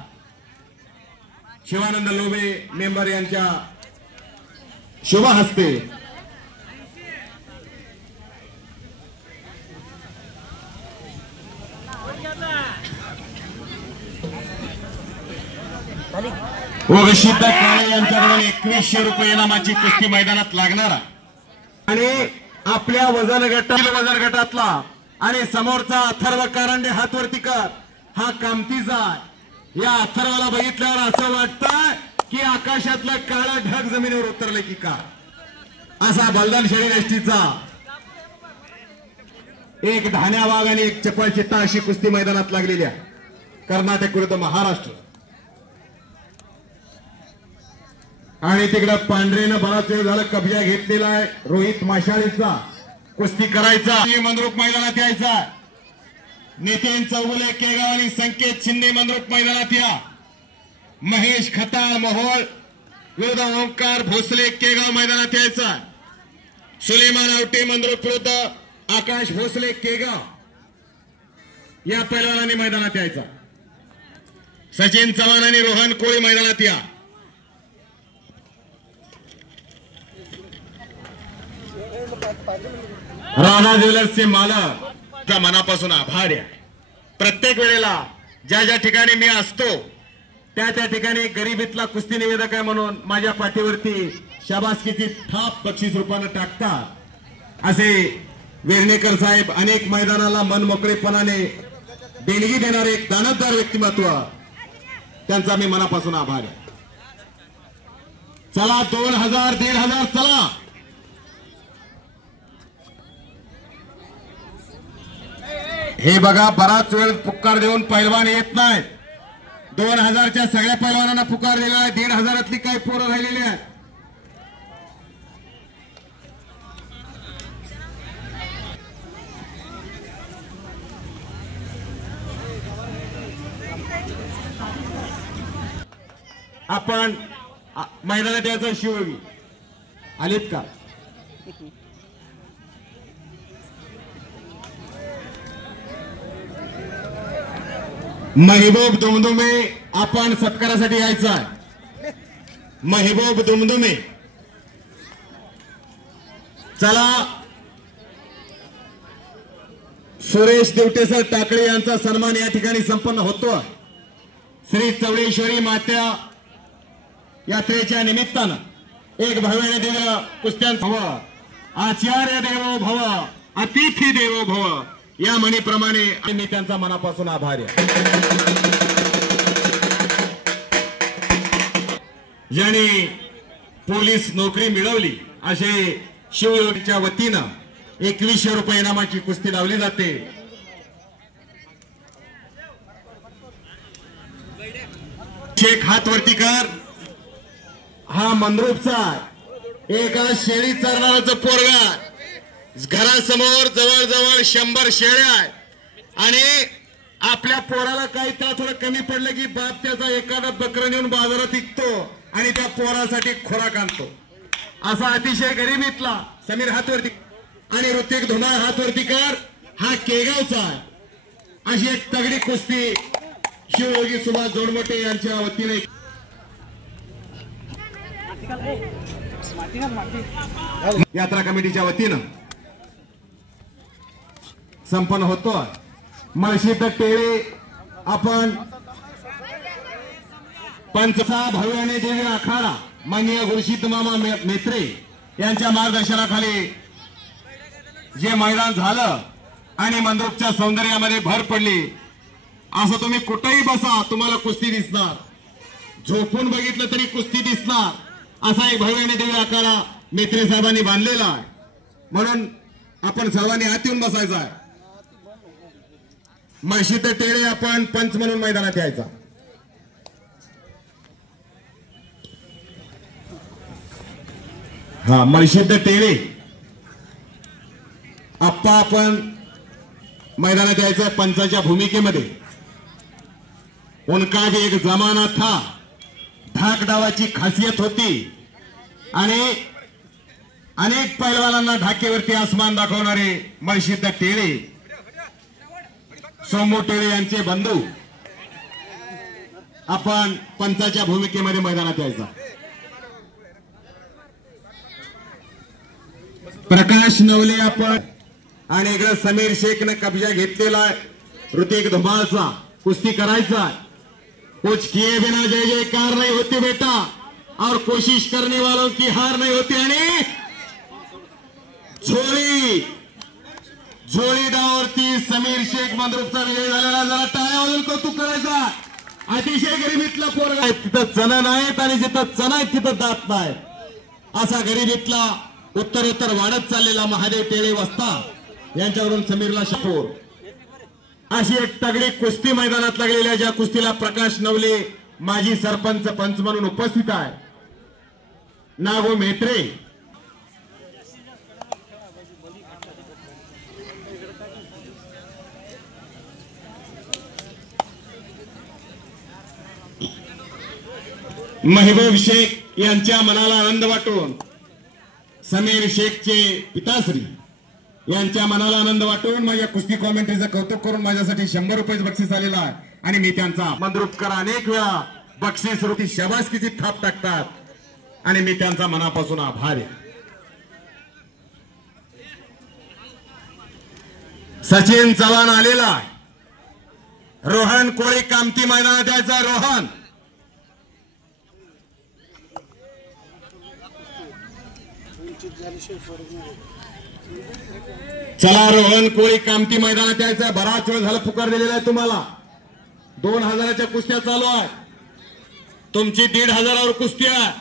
शिवानंद लोबे मेंबर यांच्या शुभ हस्ते ओघशीत काळे यांच्याकडून 2100 रुपये इनामाची कुस्ती मैदानात लागणार आणि आपल्या वजन गटातला आणि समोरचा अथर्व कारंडे हातवरती कर. हा कामतीचा. या अथर्वाला बघितल्यावर असं वाटतं की आकाशातलं काळं ढग जमिनीवर उतरले की का. असा बलदान शरीर एसटीचा एक धान्या वाघ आणि एक चपळ चिट्टा अशी कुस्ती मैदानात लागलेली आहे. कर्नाटक विरुद्ध महाराष्ट्र. आणि तिकडं पांढरेनं बराच वेळ झाला कब्जा घेतलेला आहे. रोहित माशाळीचा कुस्ती करायचा. मंद्रुप मैदानात यायचा. नितीन चौगुले केगाव आणि संकेत शिंदे मंद्रुप मैदानात या. महेश खताळ मोहोळ विरुद्ध ओंकार भोसले केगाव मैदानात यायचा. सुलेमान आवटे मंद्रुप विरुद्ध आकाश भोसले केगाव या पैलवानांनी मैदानात यायचा. सचिन चव्हाण आणि रोहन कोळी मैदानात या. राणा ज्वेलर्सचे मालक मनापासून आभार आहे. प्रत्येक वेळेला ज्या ज्या ठिकाणी मी असतो त्या त्या ठिकाणी गरिबीतला कुस्ती निवेदक आहे म्हणून माझ्या पाठीवरती शाबासकीची थाप बक्षीस रूपाने टाकतात. असे वेर्णेकर साहेब अनेक मैदानाला मन मोकळेपणाने देणगी देणारे एक दानतदार व्यक्तिमत्व. त्यांचा मी मनापासून आभार आहे. चला 2,000 1,500 चला. हे बघा बराच वेळ पुकार देऊन पैलवान येत नाहीत. 2,000च्या सगळ्या पैलवानांना पुकार दिला आहे. 1,500तली काही पोरं राहिलेली आहेत. आपण मैदानात यायचं. शिवगी आलीत का? महबूब दुमदुमे आपण सत्कारासाठी यायचा. महबूब दुमदुमे चला. सुरेश देवटेसर टाकळे यांचा सन्मान या ठिकाणी संपन्न होतो. श्री चौडेश्वरी मात्या यात्रेच्या निमित्तानं एक भव्याने दिलं कुस्त्यांचं भव. आचार्य देवो भव अतिथी देवो भव या म्हणीप्रमाणे मी त्यांचा मनापासून आभारी आहे. ज्यांनी पोलीस नोकरी मिळवली असे शिवयोगीच्या वतीनं 2100 रुपये इनामाची कुस्ती लावली जाते। शेख हात वरती कर। हा मंद्रुपचा एका शेळी चरणाराचं पोरगा, घरासमोर जवळजवळ 100 शेळ्या आहेत आणि आपल्या पोराला काही थोडं कमी पडलं की बाप त्याचा एखादा बकरं नेऊन बाजारात विकतो आणि त्या पोरासाठी खोराक आणतो। असा अतिशय गरिबीतला समीर हातवरती आणि ऋतिक धुमाळ हातवरती कर। हा केगावचा आहे। अशी एक तगडी कुस्ती शिवयोगी सुभाष जोडमोटे यांच्या वतीने यात्रा कमिटीच्या वतीनं संपन्न होतो। मळशीत टेळे आपण पंचसा भव्य आणि दिव्य आखाडा माननीय गुरुशीत मामा मेत्रे यांच्या मार्गदर्शनाखाली जे मैदान झालं आणि मंद्रुपच्या सौंदर्यामध्ये भर पडली। असं तुम्ही कुठेही बसा तुम्हाला कुस्ती दिसणार, झोपून बघितलं तरी कुस्ती दिसणार। असा एक भव्य आणि दिव्य आखाडा मेत्रे साहेबांनी बांधलेला आहे, म्हणून आपण सर्वांनी आत येऊन बसायचं आहे। मळशीत टेळे आपण पंच म्हणून मैदानात यायचा। हा मळशीत टेळे आप्पा आपण मैदानात यायचं पंचाच्या भूमिकेमध्ये। उनका भी एक जमाना था, धाक डावाची खासियत होती आणि अनेक पैलवानांना ढाकेवरती आसमान दाखवणारे मळशीत टेळे सोमू टेळे यांचे बंधू आपण पंचाच्या भूमिकेमध्ये मैदानात यायचा। प्रकाश नवले आपण आणि इकडे समीर शेखने कब्जा घेतलेला आहे ऋतिक धुमाळचा। कुस्ती करायचा, कुछ किए बिना जय जयकार नहीं होती बेटा और कोशिश करने वालों की हार नहीं होती। आणि झोळी डावावरती समीर शेख मंद्रुपचा विजय झालेला। जरा टाळ्या वाजवून कौतुक करायचा। अतिशय गरिबीतला पोरगा आहे, तिथं चणा नाहीत आणि जिथं चणा आहेत तिथं दात नाही, असा गरिबीतला उत्तरोत्तर वाढत चाललेला महादेव टेळे वस्ता यांच्यावरून समीरला शपोर। अशी एक तगडी कुस्ती मैदानात लागलेल्या ज्या कुस्तीला प्रकाश नवले माजी सरपंच पंच म्हणून उपस्थित आहे, नागो मेत्रे महबूब शेख यांच्या मनाला आनंद वाटून समीर शेखचे पिताश्री यांच्या मनाला आनंद वाटून माझ्या कुस्ती कॉमेंट्रीचं कौतुक करून माझ्यासाठी 100 रुपये बक्षीस आलेला आहे आणि मी त्यांचा मंद्रुपकर अनेक वेळा बक्षीस रूपी शाबासकीची थाप टाकतात आणि मी त्यांचा मनापासून आभार आहे। सचिन चव्हाण आलेला आहे, रोहन कोळी कामती मैदानात यायचा। रोहन चला, रोहन कोळी कामती मैदानात यायचा। बराच वेळ झाला पुकार दिलेला आहे तुम्हाला। 2000च्या कुस्त्या चालू आहेत, तुमची 1500वर कुस्ती आहे।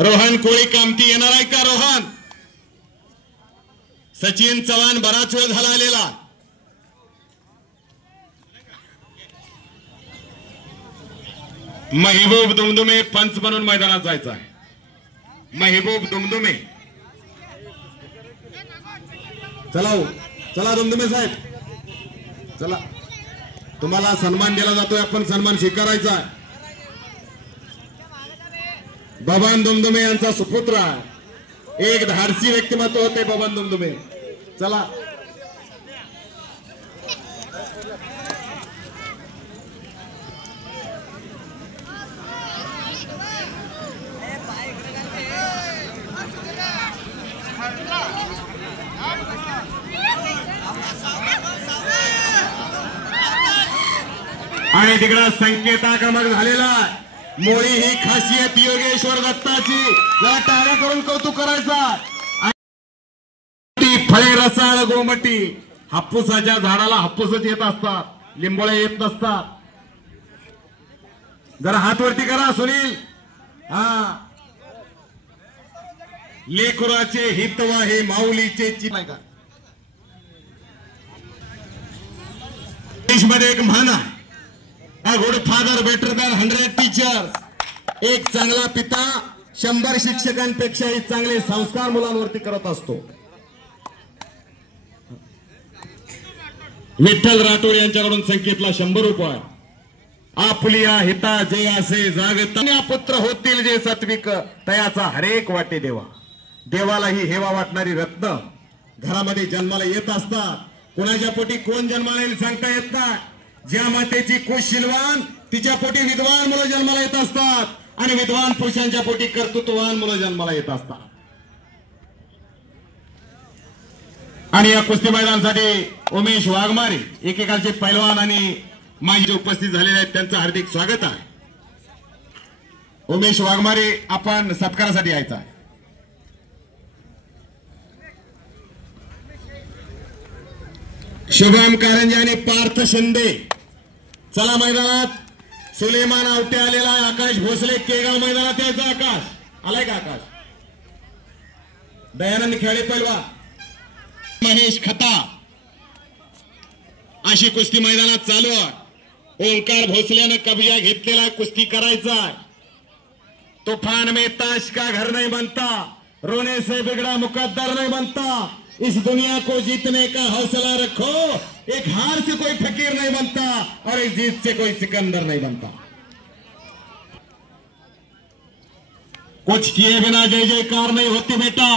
रोहन कोळी कामती येणार आहे का? रोहन सचिन चव्हाण बराच वेळ झाला आलेला। महबूब दुमदुमे पंच म्हणून मैदानात जायचं आहे। महबूब दुमदुमे, चला चला दुमदुमे साहेब चला, तुम्हाला सन्मान दिला जातोय, आपण सन्मान स्वीकारायचा आहे। बबन दुमदुमे यांचा सुपुत्र आहे, एक धाडसी व्यक्तिमत्व होते बबन दुमदुमे। चला आणि तिकडं संकेत आक्रमक झालेला। मोळी ही खासियत योगेश्वर दत्ताची, जरा टाळ्या करून कौतुक करायचा। फळे रसाळ गोमटी, हापूसाच्या झाडाला हापूसच येत असतात, लिंबोळे येत नसतात। जरा हात वरती करा सुनील. हा, लेकराचे हितवा हे माऊलीचे चिन्ह का. देशमध्ये एक म्हण आहे, a good father better than 100 teacher. एक चांगला पिता 100 शिक्षकांपेक्षाही चांगले संस्कार मुलांवरती करत असतो. विठ्ठल राठोड यांच्याकडून संकेतला 100 रुपये. आपल्या हिता जे असे जागता पुत्र होतील जे सात्विक तयाचा हरेक वाटे देवा. देवालाही हेवा वाटणारी रत्न घरामध्ये जन्माला येत असतात. कोणाच्या पोटी कोण जन्माला येईल सांगता येत नाही. ज्या मातेची कुशीलवान तिच्या पोटी विद्वान मुलं जन्माला येत असतात आणि विद्वान पुरुषांच्या पोटी कर्तृत्ववान मुलं जन्माला येत असतात. आणि या कुस्ती मैदानासाठी उमेश वाघमारे एकेकालचे पैलवान आणि माजी उपस्थित झालेले आहेत, त्यांचं हार्दिक स्वागत आहे. उमेश वाघमारे आपण सत्कारासाठी यायचा आहे. शुभम कारंजे आणि पार्थ शिंदे चला मैदानात. सुलेमान आवटे आलेला आहे. आकाश भोसले केगाव मैदानात यायचं. आकाश आलाय का? आकाश दयानंद खेळे पैलवान, महेश खता अशी कुस्ती मैदानात चालू आहे. ओंकार भोसल्याने कब्जा घेतलेला कुस्ती करायचा. तूफान में ताश का घर नहीं बनता, रोने से बिगड़ा मुकद्दर नहीं बनता. इस दुनिया को जीतने का हौसला रखो. एक हार से कोई फकीर नहीं बनता और एक जीत से कोई सिकंदर नहीं बनता. कुछ किए बिना जय जयकार नहीं होती बेटा.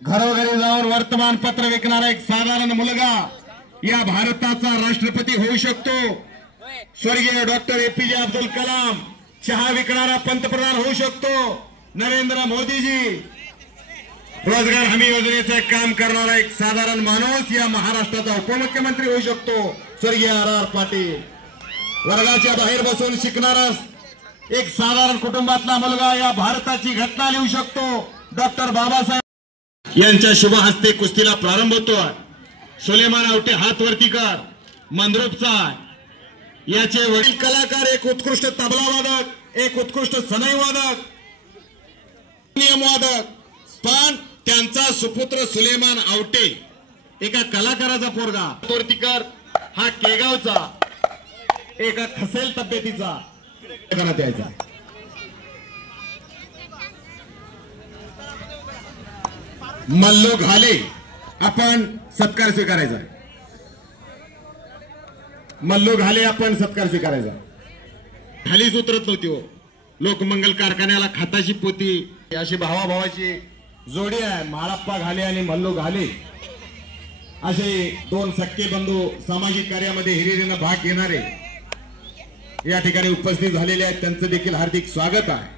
घरोघरी जाऊन वर्तमानपत्र विकणारा एक साधारण मुलगा या भारताचा राष्ट्रपती होऊ शकतो. स्वर्गीय डॉक्टर APJ अब्दुल कलाम चहा विकणारा पंतप्रधान होऊ शकतो. नरेंद्र मोदीजी रोजगार हमी योजनेचं काम करणारा एक साधारण माणूस या महाराष्ट्राचा उपमुख्यमंत्री होऊ शकतो. स्वर्गीय RR पाटील वर्गाच्या बाहेर बसून शिकणारा एक साधारण कुटुंबातला मुलगा या भारताची घटना लिहू शकतो. डॉक्टर बाबासाहेब यांच्या शुभ हस्ते कुस्तीला प्रारंभ होतोय. सुलेमान आवटे हात वरती कर. मंद्रुपचा याचे वडील कलाकार, एक उत्कृष्ट तबला वादक, एक उत्कृष्ट सनई वादक, नियमवादक, पण त्यांचा सुपुत्र सुलेमान आवटे एका कलाकाराचा पोरगा. तोरतीकर हा केगावचा एका खसेल तब्येतीचा यायचा. मल्लो घाले आपण सत्कार स्वीकारायचा. मल्लो घाले आपण सत्कार स्वीकारायचा. खालीच उतरत नव्हती हो. लोकमंगल कारखान्याला खताची पोती अशी भावाभावाची जोडी आहे. माळप्पा घाले आणि मल्लो घाले असे दोन सख्खे बंधू सामाजिक कार्यामध्ये हिरिरीनं भाग घेणारे या ठिकाणी उपस्थित झालेले आहेत. त्यांचं देखील हार्दिक स्वागत आहे.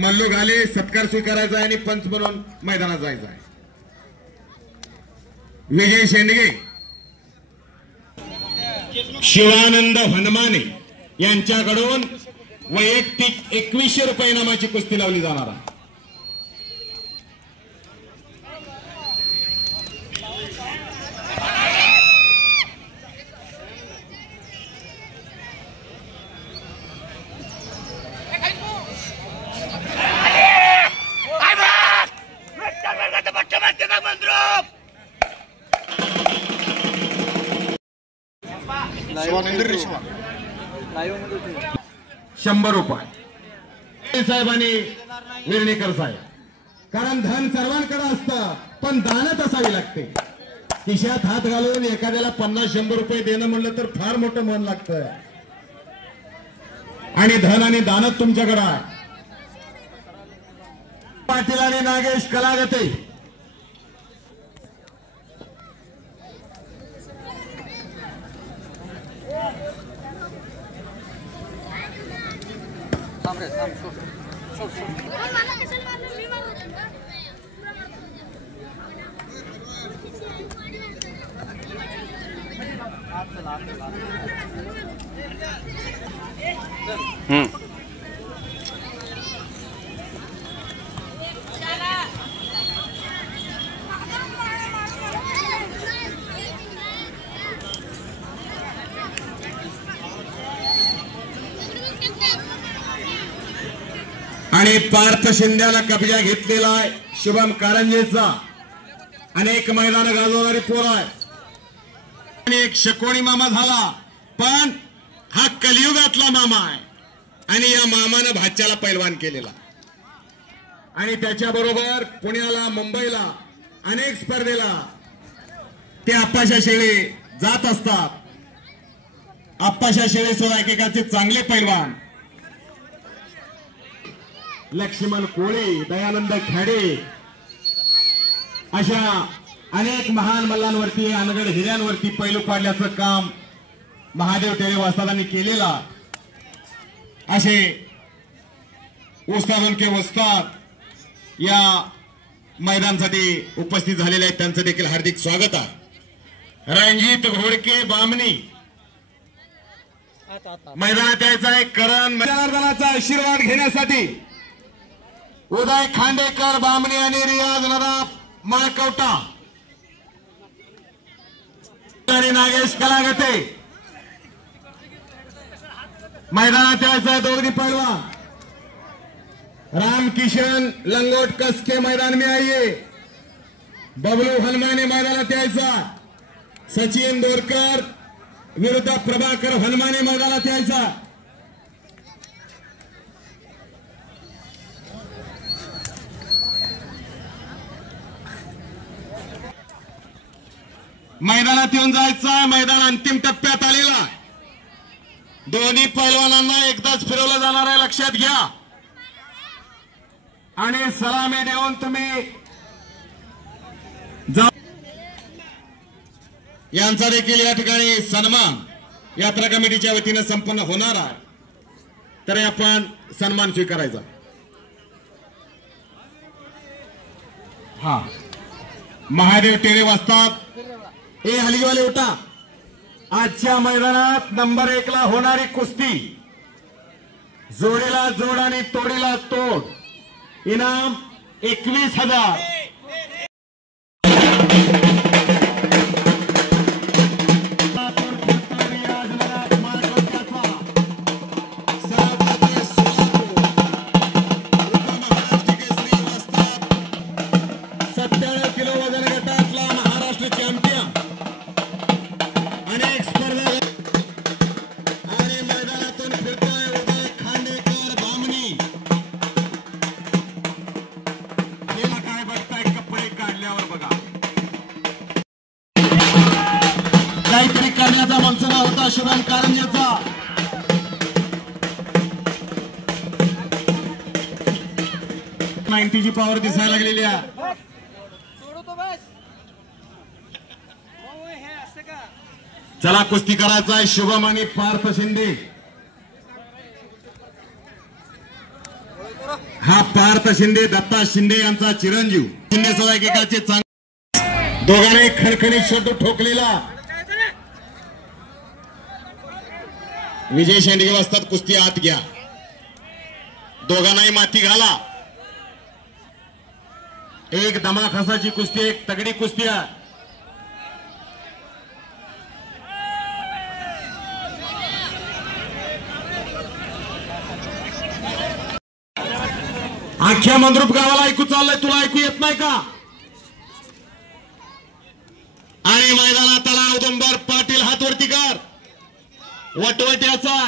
मल्लो घाले सत्कार स्वीकारायचा आहे आणि पंच म्हणून मैदानात जायचं आहे. विजय शेंडगे, शिवानंद हनुमाने यांच्याकडून वैयक्तिक 2100 रुपये इनामाची कुस्ती लावली जाणार आहे. ₹100 साहेबांनी विरणेकर साहेब. कारण धन सर्वांकडे असतं पण दानत असावी लागते. खिशात हात घालून एखाद्याला 50-100 रुपये देणं म्हणलं तर फार मोठं मन लागतं. आणि धन आणि दानत तुमच्याकडे आहे. पाटील आणि नागेश कलागते आणि पार्थ शिंद्याला कब्जा घेतलेला आहे शुभम कारंजेचा. अनेक मैदान गाजवणारी पोर आहे आणि एक शकोणी मामा झाला, पण हा कलियुगातला मामा आहे आणि या मामानं भाच्याला पैलवान केलेला. आणि त्याच्याबरोबर पुण्याला मुंबईला अनेक स्पर्धेला ते आप्पाशा शेळे जात असतात. आप्पाशा शेळे सुद्धा एकेकाचे चांगले पैलवान. लक्ष्मण कोळे, दयानंद खाडे अशा अनेक महान मल्लांवरती, अनगड हिऱ्यांवरती पैलू पाडल्याचं काम महादेव टेरे वस्तादांनी केलेला. असे उस्तादोनके वस्ताद या मैदानासाठी उपस्थित झालेले आहेत, त्यांचं देखील हार्दिक स्वागत आहे. रणजित घोडके बामणी मैदानात यायचं आहे. करण मैदानाचा आशीर्वाद घेण्यासाठी उदय खांडेकर बामणी आणि रियाज नदाब माळकवटा आणि नागेश कलागते मैदानात यायचं आहे. दोघी पैलवान रामकिशन लंगोट कसके मैदान में आइए. बबलू हनुमाने मैदानात यायचा. सचिन दोरकर विरुद्ध प्रभाकर हनुमाने मैदानात यायचा. मैदानात येऊन जायचं. मैदान अंतिम टप्प्यात आलेला आहे. दोन्ही पैलवानांना एकदाच फिरवलं जाणार आहे, लक्षात घ्या. आणि सलामी देऊन तुम्ही जा. यांचा देखील या ठिकाणी सन्मान यात्रा कमिटीच्या वतीनं संपन्न होणार आहे, तर आपण सन्मान स्वीकारायचा. हा महादेव टेरे वाजतात. ए हलगीवाले उठा. आजच्या मैदानात नंबर 1 ला होणारी कुस्ती, जोडीला जोड आणि तोडीला तोड. इनाम 21,000. काहीतरी करण्याचा मनसुबा होता शुभम कारंजेचा. ची पॉवर दिसायला लागलेली आहे. चला कुस्ती करायचा आहे शुभम आणि पार्थ शिंदे. हा पार्थ शिंदे दत्ता शिंदे यांचा चिरंजीव. शिंदे सुद्धा एकेकाचे चांगले, दोघांनी खणखणीत शब्द ठोकलेला. विजय शेंडगे वाजतात. कुस्ती आत घ्या. दोघांनाही माती घाला. एक दमाखासाची कुस्ती, एक तगडी कुस्ती आहे. अख्ख्या मंद्रुप गावाला ऐकू चाललंय, तुला ऐकू येत नाही का? आणि मैदानात आला औदुंबर पाटील. हातवरती कर. वटवट्याचा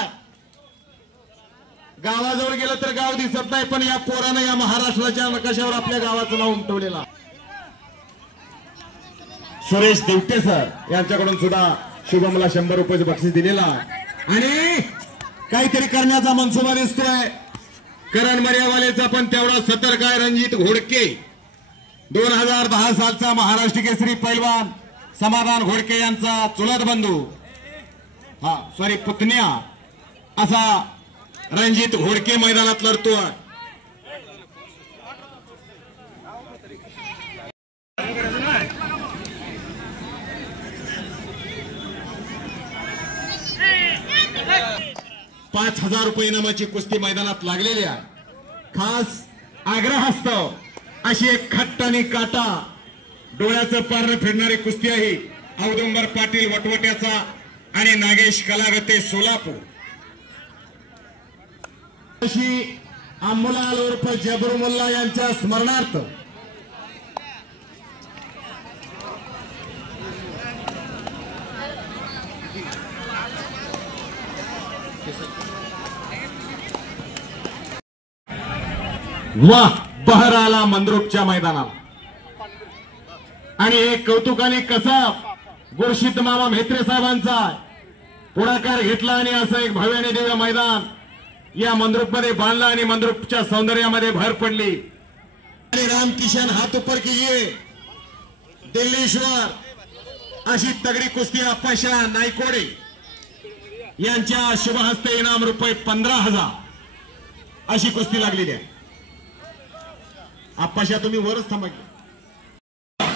गावाजवळ गेलं तर गाव दिसत नाही, पण या पोरानं या महाराष्ट्राच्या नकाशावर आपल्या गावाचं नाव उमटवलेला. सुरेश देवटे सर यांच्याकडून सुद्धा शुभमला 100 रुपये बक्षीस दिलेला आणि काहीतरी करण्याचा मनसुबा दिसतोय. करण मर्यावालेचा पण तेवढा सतर्क आहे. रणजित घोडके 2010 सालचा महाराष्ट्र केसरी पैलवान समाधान घोडके यांचा चुलत बंधू, पुतण्या असा रणजित घोडके मैदानात लढतोय. ₹5,000 इनामाची कुस्ती मैदानात लागलेली आहे. खास आग्रहास्तव अशी एक खट्ट आणि काटा डोळ्याचं पारणं फिरणारी कुस्ती आहे. औदुंबर पाटील वटवट्याचा आणि नागेश कलागते सोलापूर. अशी अम्मुलाल उर्फ जबरुमुल्ला यांच्या स्मरणार्थ वाह बहर आला मंद्रुपच्या मैदानाला आणि एक कौतुकाने कसा गुरशीत मामा म्हेत्रे साहेबांचा पुढाकार घेतला आणि असं एक भव्य आणि दिव्य मैदान या मंद्रुपमध्ये बांधलं आणि मंद्रुपच्या सौंदर्यामध्ये भर पडली। आणि रामकिशन हात ऊपर कीजिए दिल्लीश्वर अशी तगडी कुस्ती अप्पाशा नायकोडे यांच्या शुभ हस्ते इनाम रुपये 15,000 अशी कुस्ती लागलेली आहे। आप्पाशा तुम्ही वरच थांबा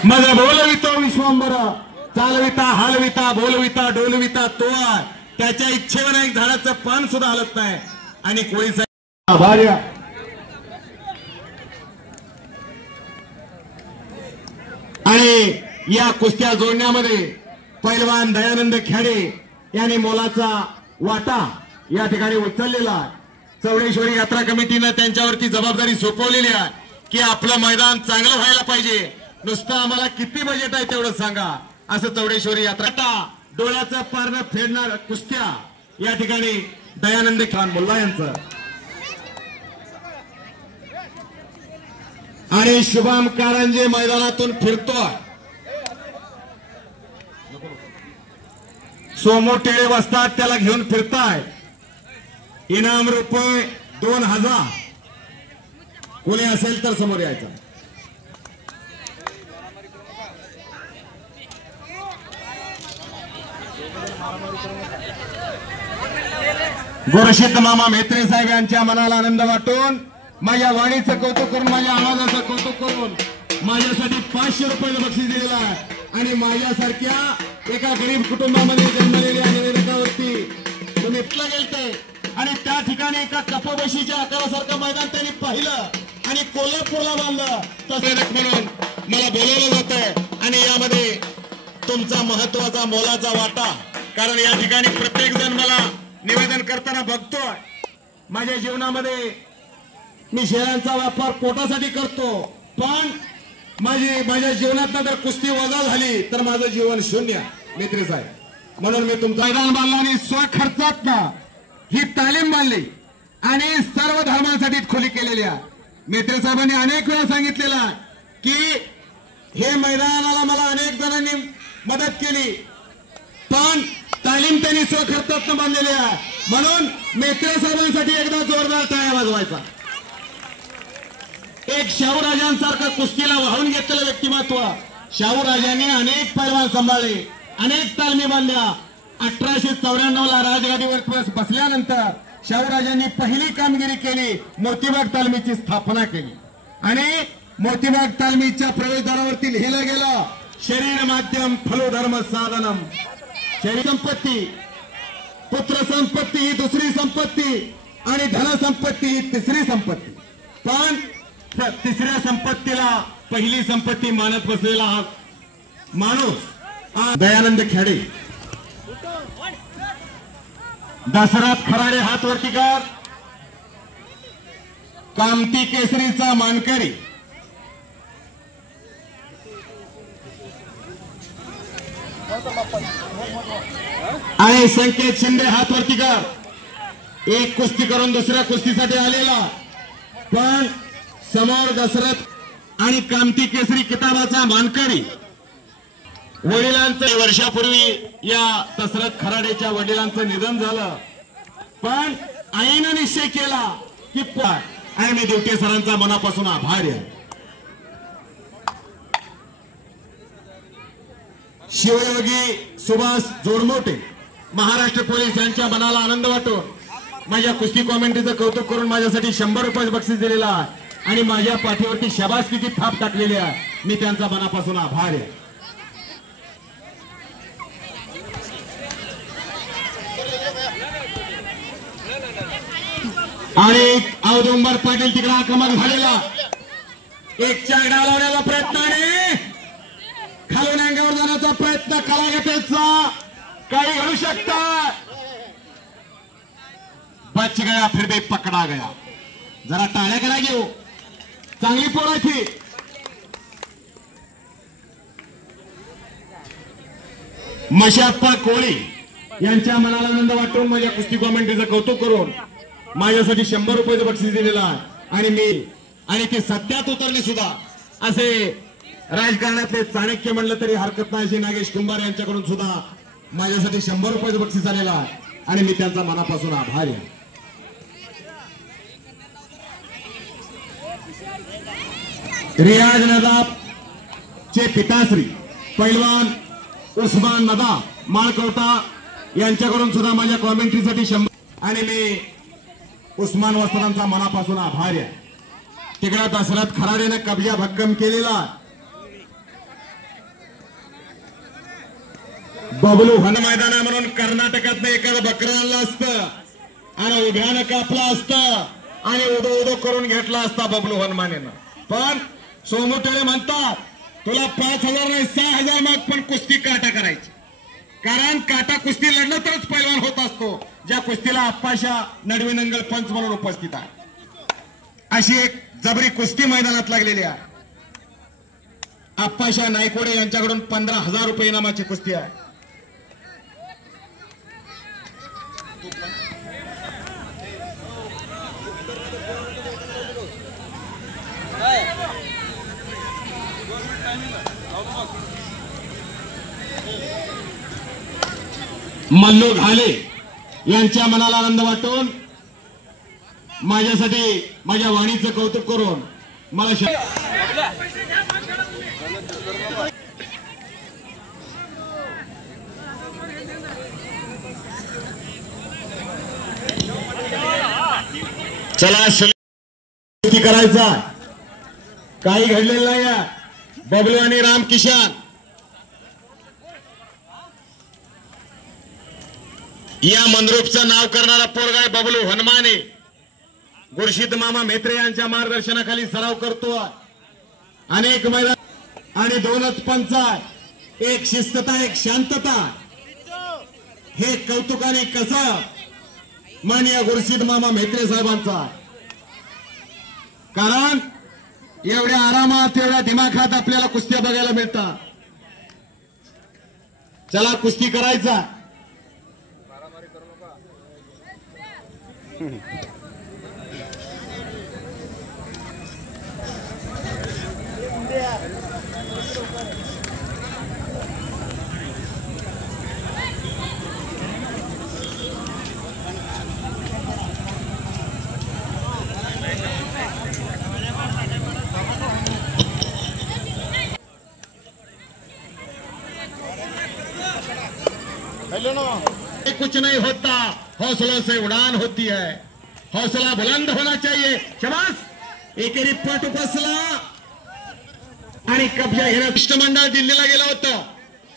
माझा बोलवितो विश्वांबर चालविता हलविता बोलविता डोलविता तो त्याच्या इच्छेवर एक झाडाचं पान सुद्धा हलत नाही आणि कोळीचा भार्या आणि या कुस्त्या जोडण्यामध्ये पैलवान दयानंद खेडे यांनी मोलाचा वाटा या ठिकाणी उचललेला चौडेश्वरी यात्रा कमिटीनं त्यांच्यावरती जबाबदारी सोपवलेली आहे की आपलं मैदान चांगलं व्हायला पाहिजे। नुसतं आम्हाला किती बजेट आहे तेवढं सांगा असं चौडेश्वरी यात्रा डोळ्याचं पारणं फेडणार कुस्त्या या ठिकाणी दयानंद खान मुल्ला यांचं आणि शुभम कारंजे मैदानातून फिरतोय। सोमो टेळे वस्तात त्याला घेऊन फिरताय। इनाम रुपये 2,000 कोणी असेल तर समोर यायचं। गुरशीत मामा म्हेत्रे साहेब यांच्या मनाला आनंद वाटून माझ्या वाणीचं कौतुक करून माझ्या आवाजाचं कौतुक करून माझ्यासाठी 500 रुपयाचं बक्षीस दिलेलं आहे आणि माझ्यासारख्या एका गरीब कुटुंबामध्ये जन्मलेल्या निवेदकावरती तुम्ही गेलते आणि त्या ठिकाणी एका कपाबशीच्या आकारासारखं मैदान त्यांनी पाहिलं आणि कोल्हापूरला बांधलं तसं म्हणून मला बोलवलं जातंय आणि यामध्ये तुमचा महत्वाचा मोलाचा वाटा कारण या ठिकाणी प्रत्येक जण मला निवेदन करताना बघतोय। माझ्या जीवनामध्ये मी शेळ्यांचा वापर पोटासाठी करतो पण माझ्या जीवनात जर कुस्ती वजा झाली तर माझं जीवन शून्य मित्र साहेब म्हणून मी तुमचं मैदान बांधलं आणि स्वखर्चात ही तालीम बांधली आणि सर्व धर्मांसाठी खुली केलेली आहे। मित्र साहेबांनी अनेक वेळा सांगितलेलं आहे की हे मैदानाला मला अनेक जणांनी मदत केली पण तालीम त्यांनी स्वखर्चात बांधलेली आहे म्हणून मेत्रे साहेबांसाठी एकदा जोरदार टाळ्या वाजवायचा। एक शाहूराजांसारखं कुस्तीला वाहून घेतलेलं व्यक्तिमत्व शाहूराजांनी अनेक पैलवान सांभाळले अनेक तालमी बांधल्या। 1894 राजगादीवर बसल्यानंतर शाहूराजांनी पहिली कामगिरी केली मोतीबाग तालमीची स्थापना केली आणि मोतीबाग तालमीच्या प्रवेशद्वारावरती लिहिलं गेलं शरीर माध्यम फलो धर्म साधनम शरीर संपत्ती पुत्र संपत्ती ही दुसरी संपत्ती आणि धनसंपत्ती ही तिसरी संपत्ती पण तिसऱ्या संपत्तीला पहिली संपत्ती मानत बसलेला हा माणूस दयानंद खेडे। दशरथ खराडे हात वरती कर कामती केसरीचा मानकरी आणि संकेत शिंदे हात वरती कर एक कुस्ती करून दुसऱ्या कुस्तीसाठी आलेला पण समोर दशरथ आणि कामती केसरी किताबाचा मानकरी वडिलांचं वर्षापूर्वी या दशरथ खराडेच्या वडिलांचं निधन झालं पण आईनं निश्चय केला की आणि मी देवटे सरांचा मनापासून आभार आहे। शिवयोगी सुभाष जोडमोटे महाराष्ट्र पोलीस यांच्या मनाला आनंद वाटून माझ्या कुस्ती कॉमेंट्रीचं कौतुक करून माझ्यासाठी 100 रुपये बक्षीस दिलेला आहे आणि माझ्या पाठीवरती शाबासकीची थाप टाकलेली आहे। मी त्यांचा मनापासून आभार आहे। आणि औदुंबर पाटील तिकडे आक्रमक झालेला एक चांगला लावण्याचा प्रयत्न आणि खालून अंगावर जाण्याचा प्रयत्न कलागतेचा काही घडू शकता बच गया फिर भी पकडा गया जरा टाळ्या करा घेऊ, चांगली पोरं ती. मशाप्पा कोळी यांच्या मनाला आनंद वाटून माझ्या कुस्ती कॉमेंट्रीचं कौतुक करून माझ्यासाठी 100 रुपयाचं बक्षीस दिलेलं आहे. आणि मी आणि ते सत्यात उतरले सुद्धा असे राजकारणातले चाणक्य म्हणलं तरी हरकत नाही असे नागेश कुंभार यांच्याकडून सुद्धा माझ्यासाठी 100 रुपयाचं बक्षीस आलेलं आहे आणि मी त्यांचा मनापासून आभारी आहे. रियाज नदाब चे पिताश्री पैलवान उस्मान नदाब माळकवटा यांच्याकडून सुद्धा माझ्या कॉमेंट्रीसाठी 100 आणि मी उस्मान वस्त्रांचा मनापासून आभारी आहे. तिकडे दशरथ खराडेने कब्जा भक्कम केलेला बबलू हन मैदान म्हणून कर्नाटकात एखादं बकरं आणलं असतं आणि उभ्यानं कापलं असतं आणि उदो उदो करून घेतला असता बबलू हनुमानेनं. पण सोमुटळे म्हणतात तुला 5,000 नाही 6,000 माग पण कुस्ती काटा करायची, कारण काटा कुस्ती लढलं तरच पैलवान होत असतो. ज्या कुस्तीला आप्पाशा नडवीनंगल पंच म्हणून उपस्थित आहे. अशी एक जबरी कुस्ती मैदानात लागलेली आहे. आप्पाशा नायकोडे यांच्याकडून 15,000 रुपये इनामाची कुस्ती आहे. मल्लू घाले यांच्या मनाला आनंद वाटून माझ्यासाठी माझ्या वाणीचं कौतुक करून मला चला करायचा काही घडलेलं नाही. बबलू आणि रामकिशन या मंद्रुपचं नाव करणारा पोरगा आहे बबलू हनुमाने. गुरशीद मामा मेत्रे यांच्या मार्गदर्शनाखाली सराव करतो. अनेक मैदान आणि 2च पंच, एक शिस्तता एक शांतता. हे कौतुकाने कसं माननीय गुरशीद मामा मेत्रे साहेबांचा, कारण एवढ्या आरामात एवढ्या दिमाखात आपल्याला कुस्त्या बघायला मिळतात. चला कुस्ती करायचा. कुछ नहीं होता, हौसलों से उड़ान होती है. हौसला बुलंद होना चाहिए. शाबास. एकेरी पट बसला आणि कब्जा घेणं. शिष्टमंडळ दिल्लीला गेलं होतं.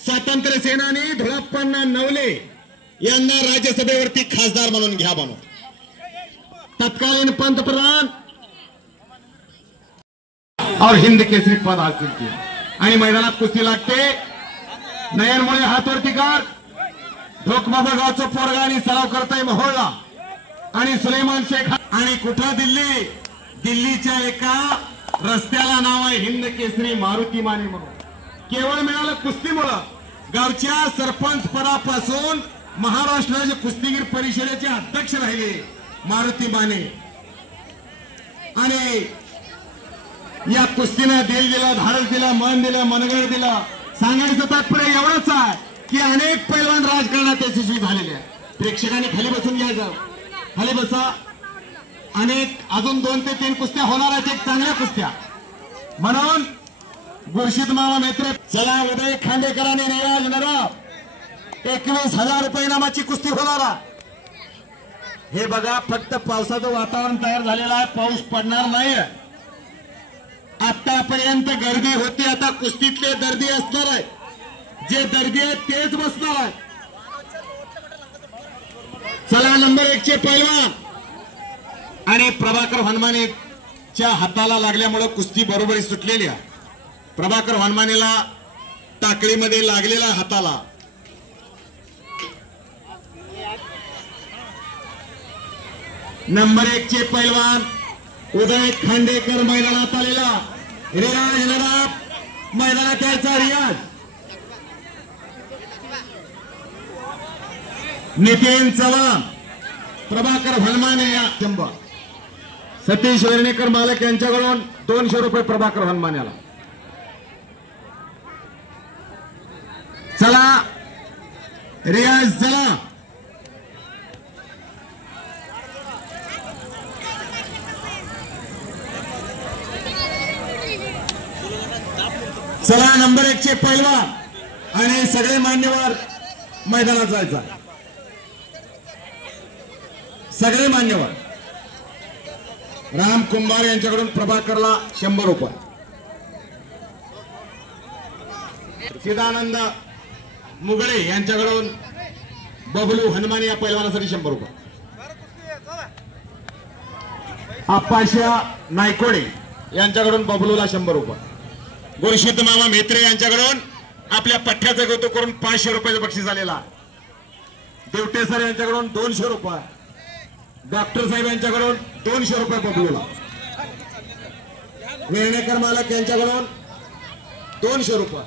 स्वातंत्र्य सेनानी धुळप्पांना नवले यांना राज्यसभेवरती खासदार म्हणून घ्या म्हणून. तत्कालीन पंतप्रधान और हिंद केसरी पद हासिल किया. आणि मैदानात कुस्ती लागते. नयनमुळे हातवरती कर. ढोकबाबा गावचं पोरगा आणि सराव करताय मोहोळला आणि सुलेमान शेख. आणि कुठं दिल्ली, दिल्लीच्या एका रस्त्याला नाव आहे हिंद केसरी मारुती माने म्हणून. केवळ मिळालं कुस्तीमुळं. गावच्या सरपंच पदापासून महाराष्ट्र राज्य कुस्तीगीर परिषदेचे अध्यक्ष राहिले मारुती माने. आणि या कुस्तीनं दिल दिलं, धाडस दिलं, मन दिलं, मनगड दिलं. सांगायचं तात्पर्य एवढंच आहे की अनेक पैलवान राजकारणात यशस्वी झालेले आहेत. प्रेक्षकांनी खाली बसून घ्यायचं. खाली बसा. अनेक अजून 2 ते 3 कुस्त्या होणार आहेत, एक चांगल्या कुस्त्या. म्हणून गुरशीद मामा मेत्रे. चला उदय खांडेकर आणि रियाज नदाब 21,000 रुपये इनामाची कुस्ती होणार. हे बघा, फक्त पावसाचं वातावरण तयार झालेलं आहे, पाऊस पडणार नाही. आतापर्यंत गर्दी होती, आता कुस्तीतले दर्दी असणार आहे. जे दर्दी आहेत तेच बसणार आहेत. चला नंबर 1 चे पैलवान आणि प्रभाकर हनुमानेच्या हाताला लागल्यामुळे कुस्ती बरोबरी सुटलेली आहे. प्रभाकर हनुमानेला टाकळीमध्ये लागलेला हाताला. नंबर 1 चे पैलवान उदय खांडेकर मैदानात आलेला रियाज नदाब मैदानात यायचा रियाज नितीन चव्हाण प्रभाकर हनुमाने या चंबा सतीश वर्णेकर मालक यांच्याकडून 200 रुपये प्रभाकर हनुमान्याला. चला रियाज चला चला नंबर 1 चे पैलवान आणि सगळे मान्यवर मैदानात जायचा. सगळे मान्यवर राम कुंभार यांच्याकडून प्रभाकरला 100 रुपये. चिदानंद मुगळे यांच्याकडून बबलू हनुमाने या पैलवानासाठी 100 रुपये. आप्पाशा नायकोडे यांच्याकडून बबलूला 100 रुपये. गुरुशिद्ध मामा म्हेत्रे यांच्याकडून आपल्या पठ्ठ्याचं कौतुक करून 500 रुपयाचं बक्षीस आलेला. देवटे सर यांच्याकडून 200 रुपये. डॉक्टर साहेब यांच्याकडून 200 रुपये बबलूला. वेर्णेकर मालक यांच्याकडून 200 रुपये.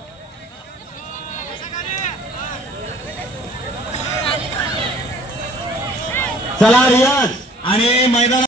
चला रियाज आणि मैदानात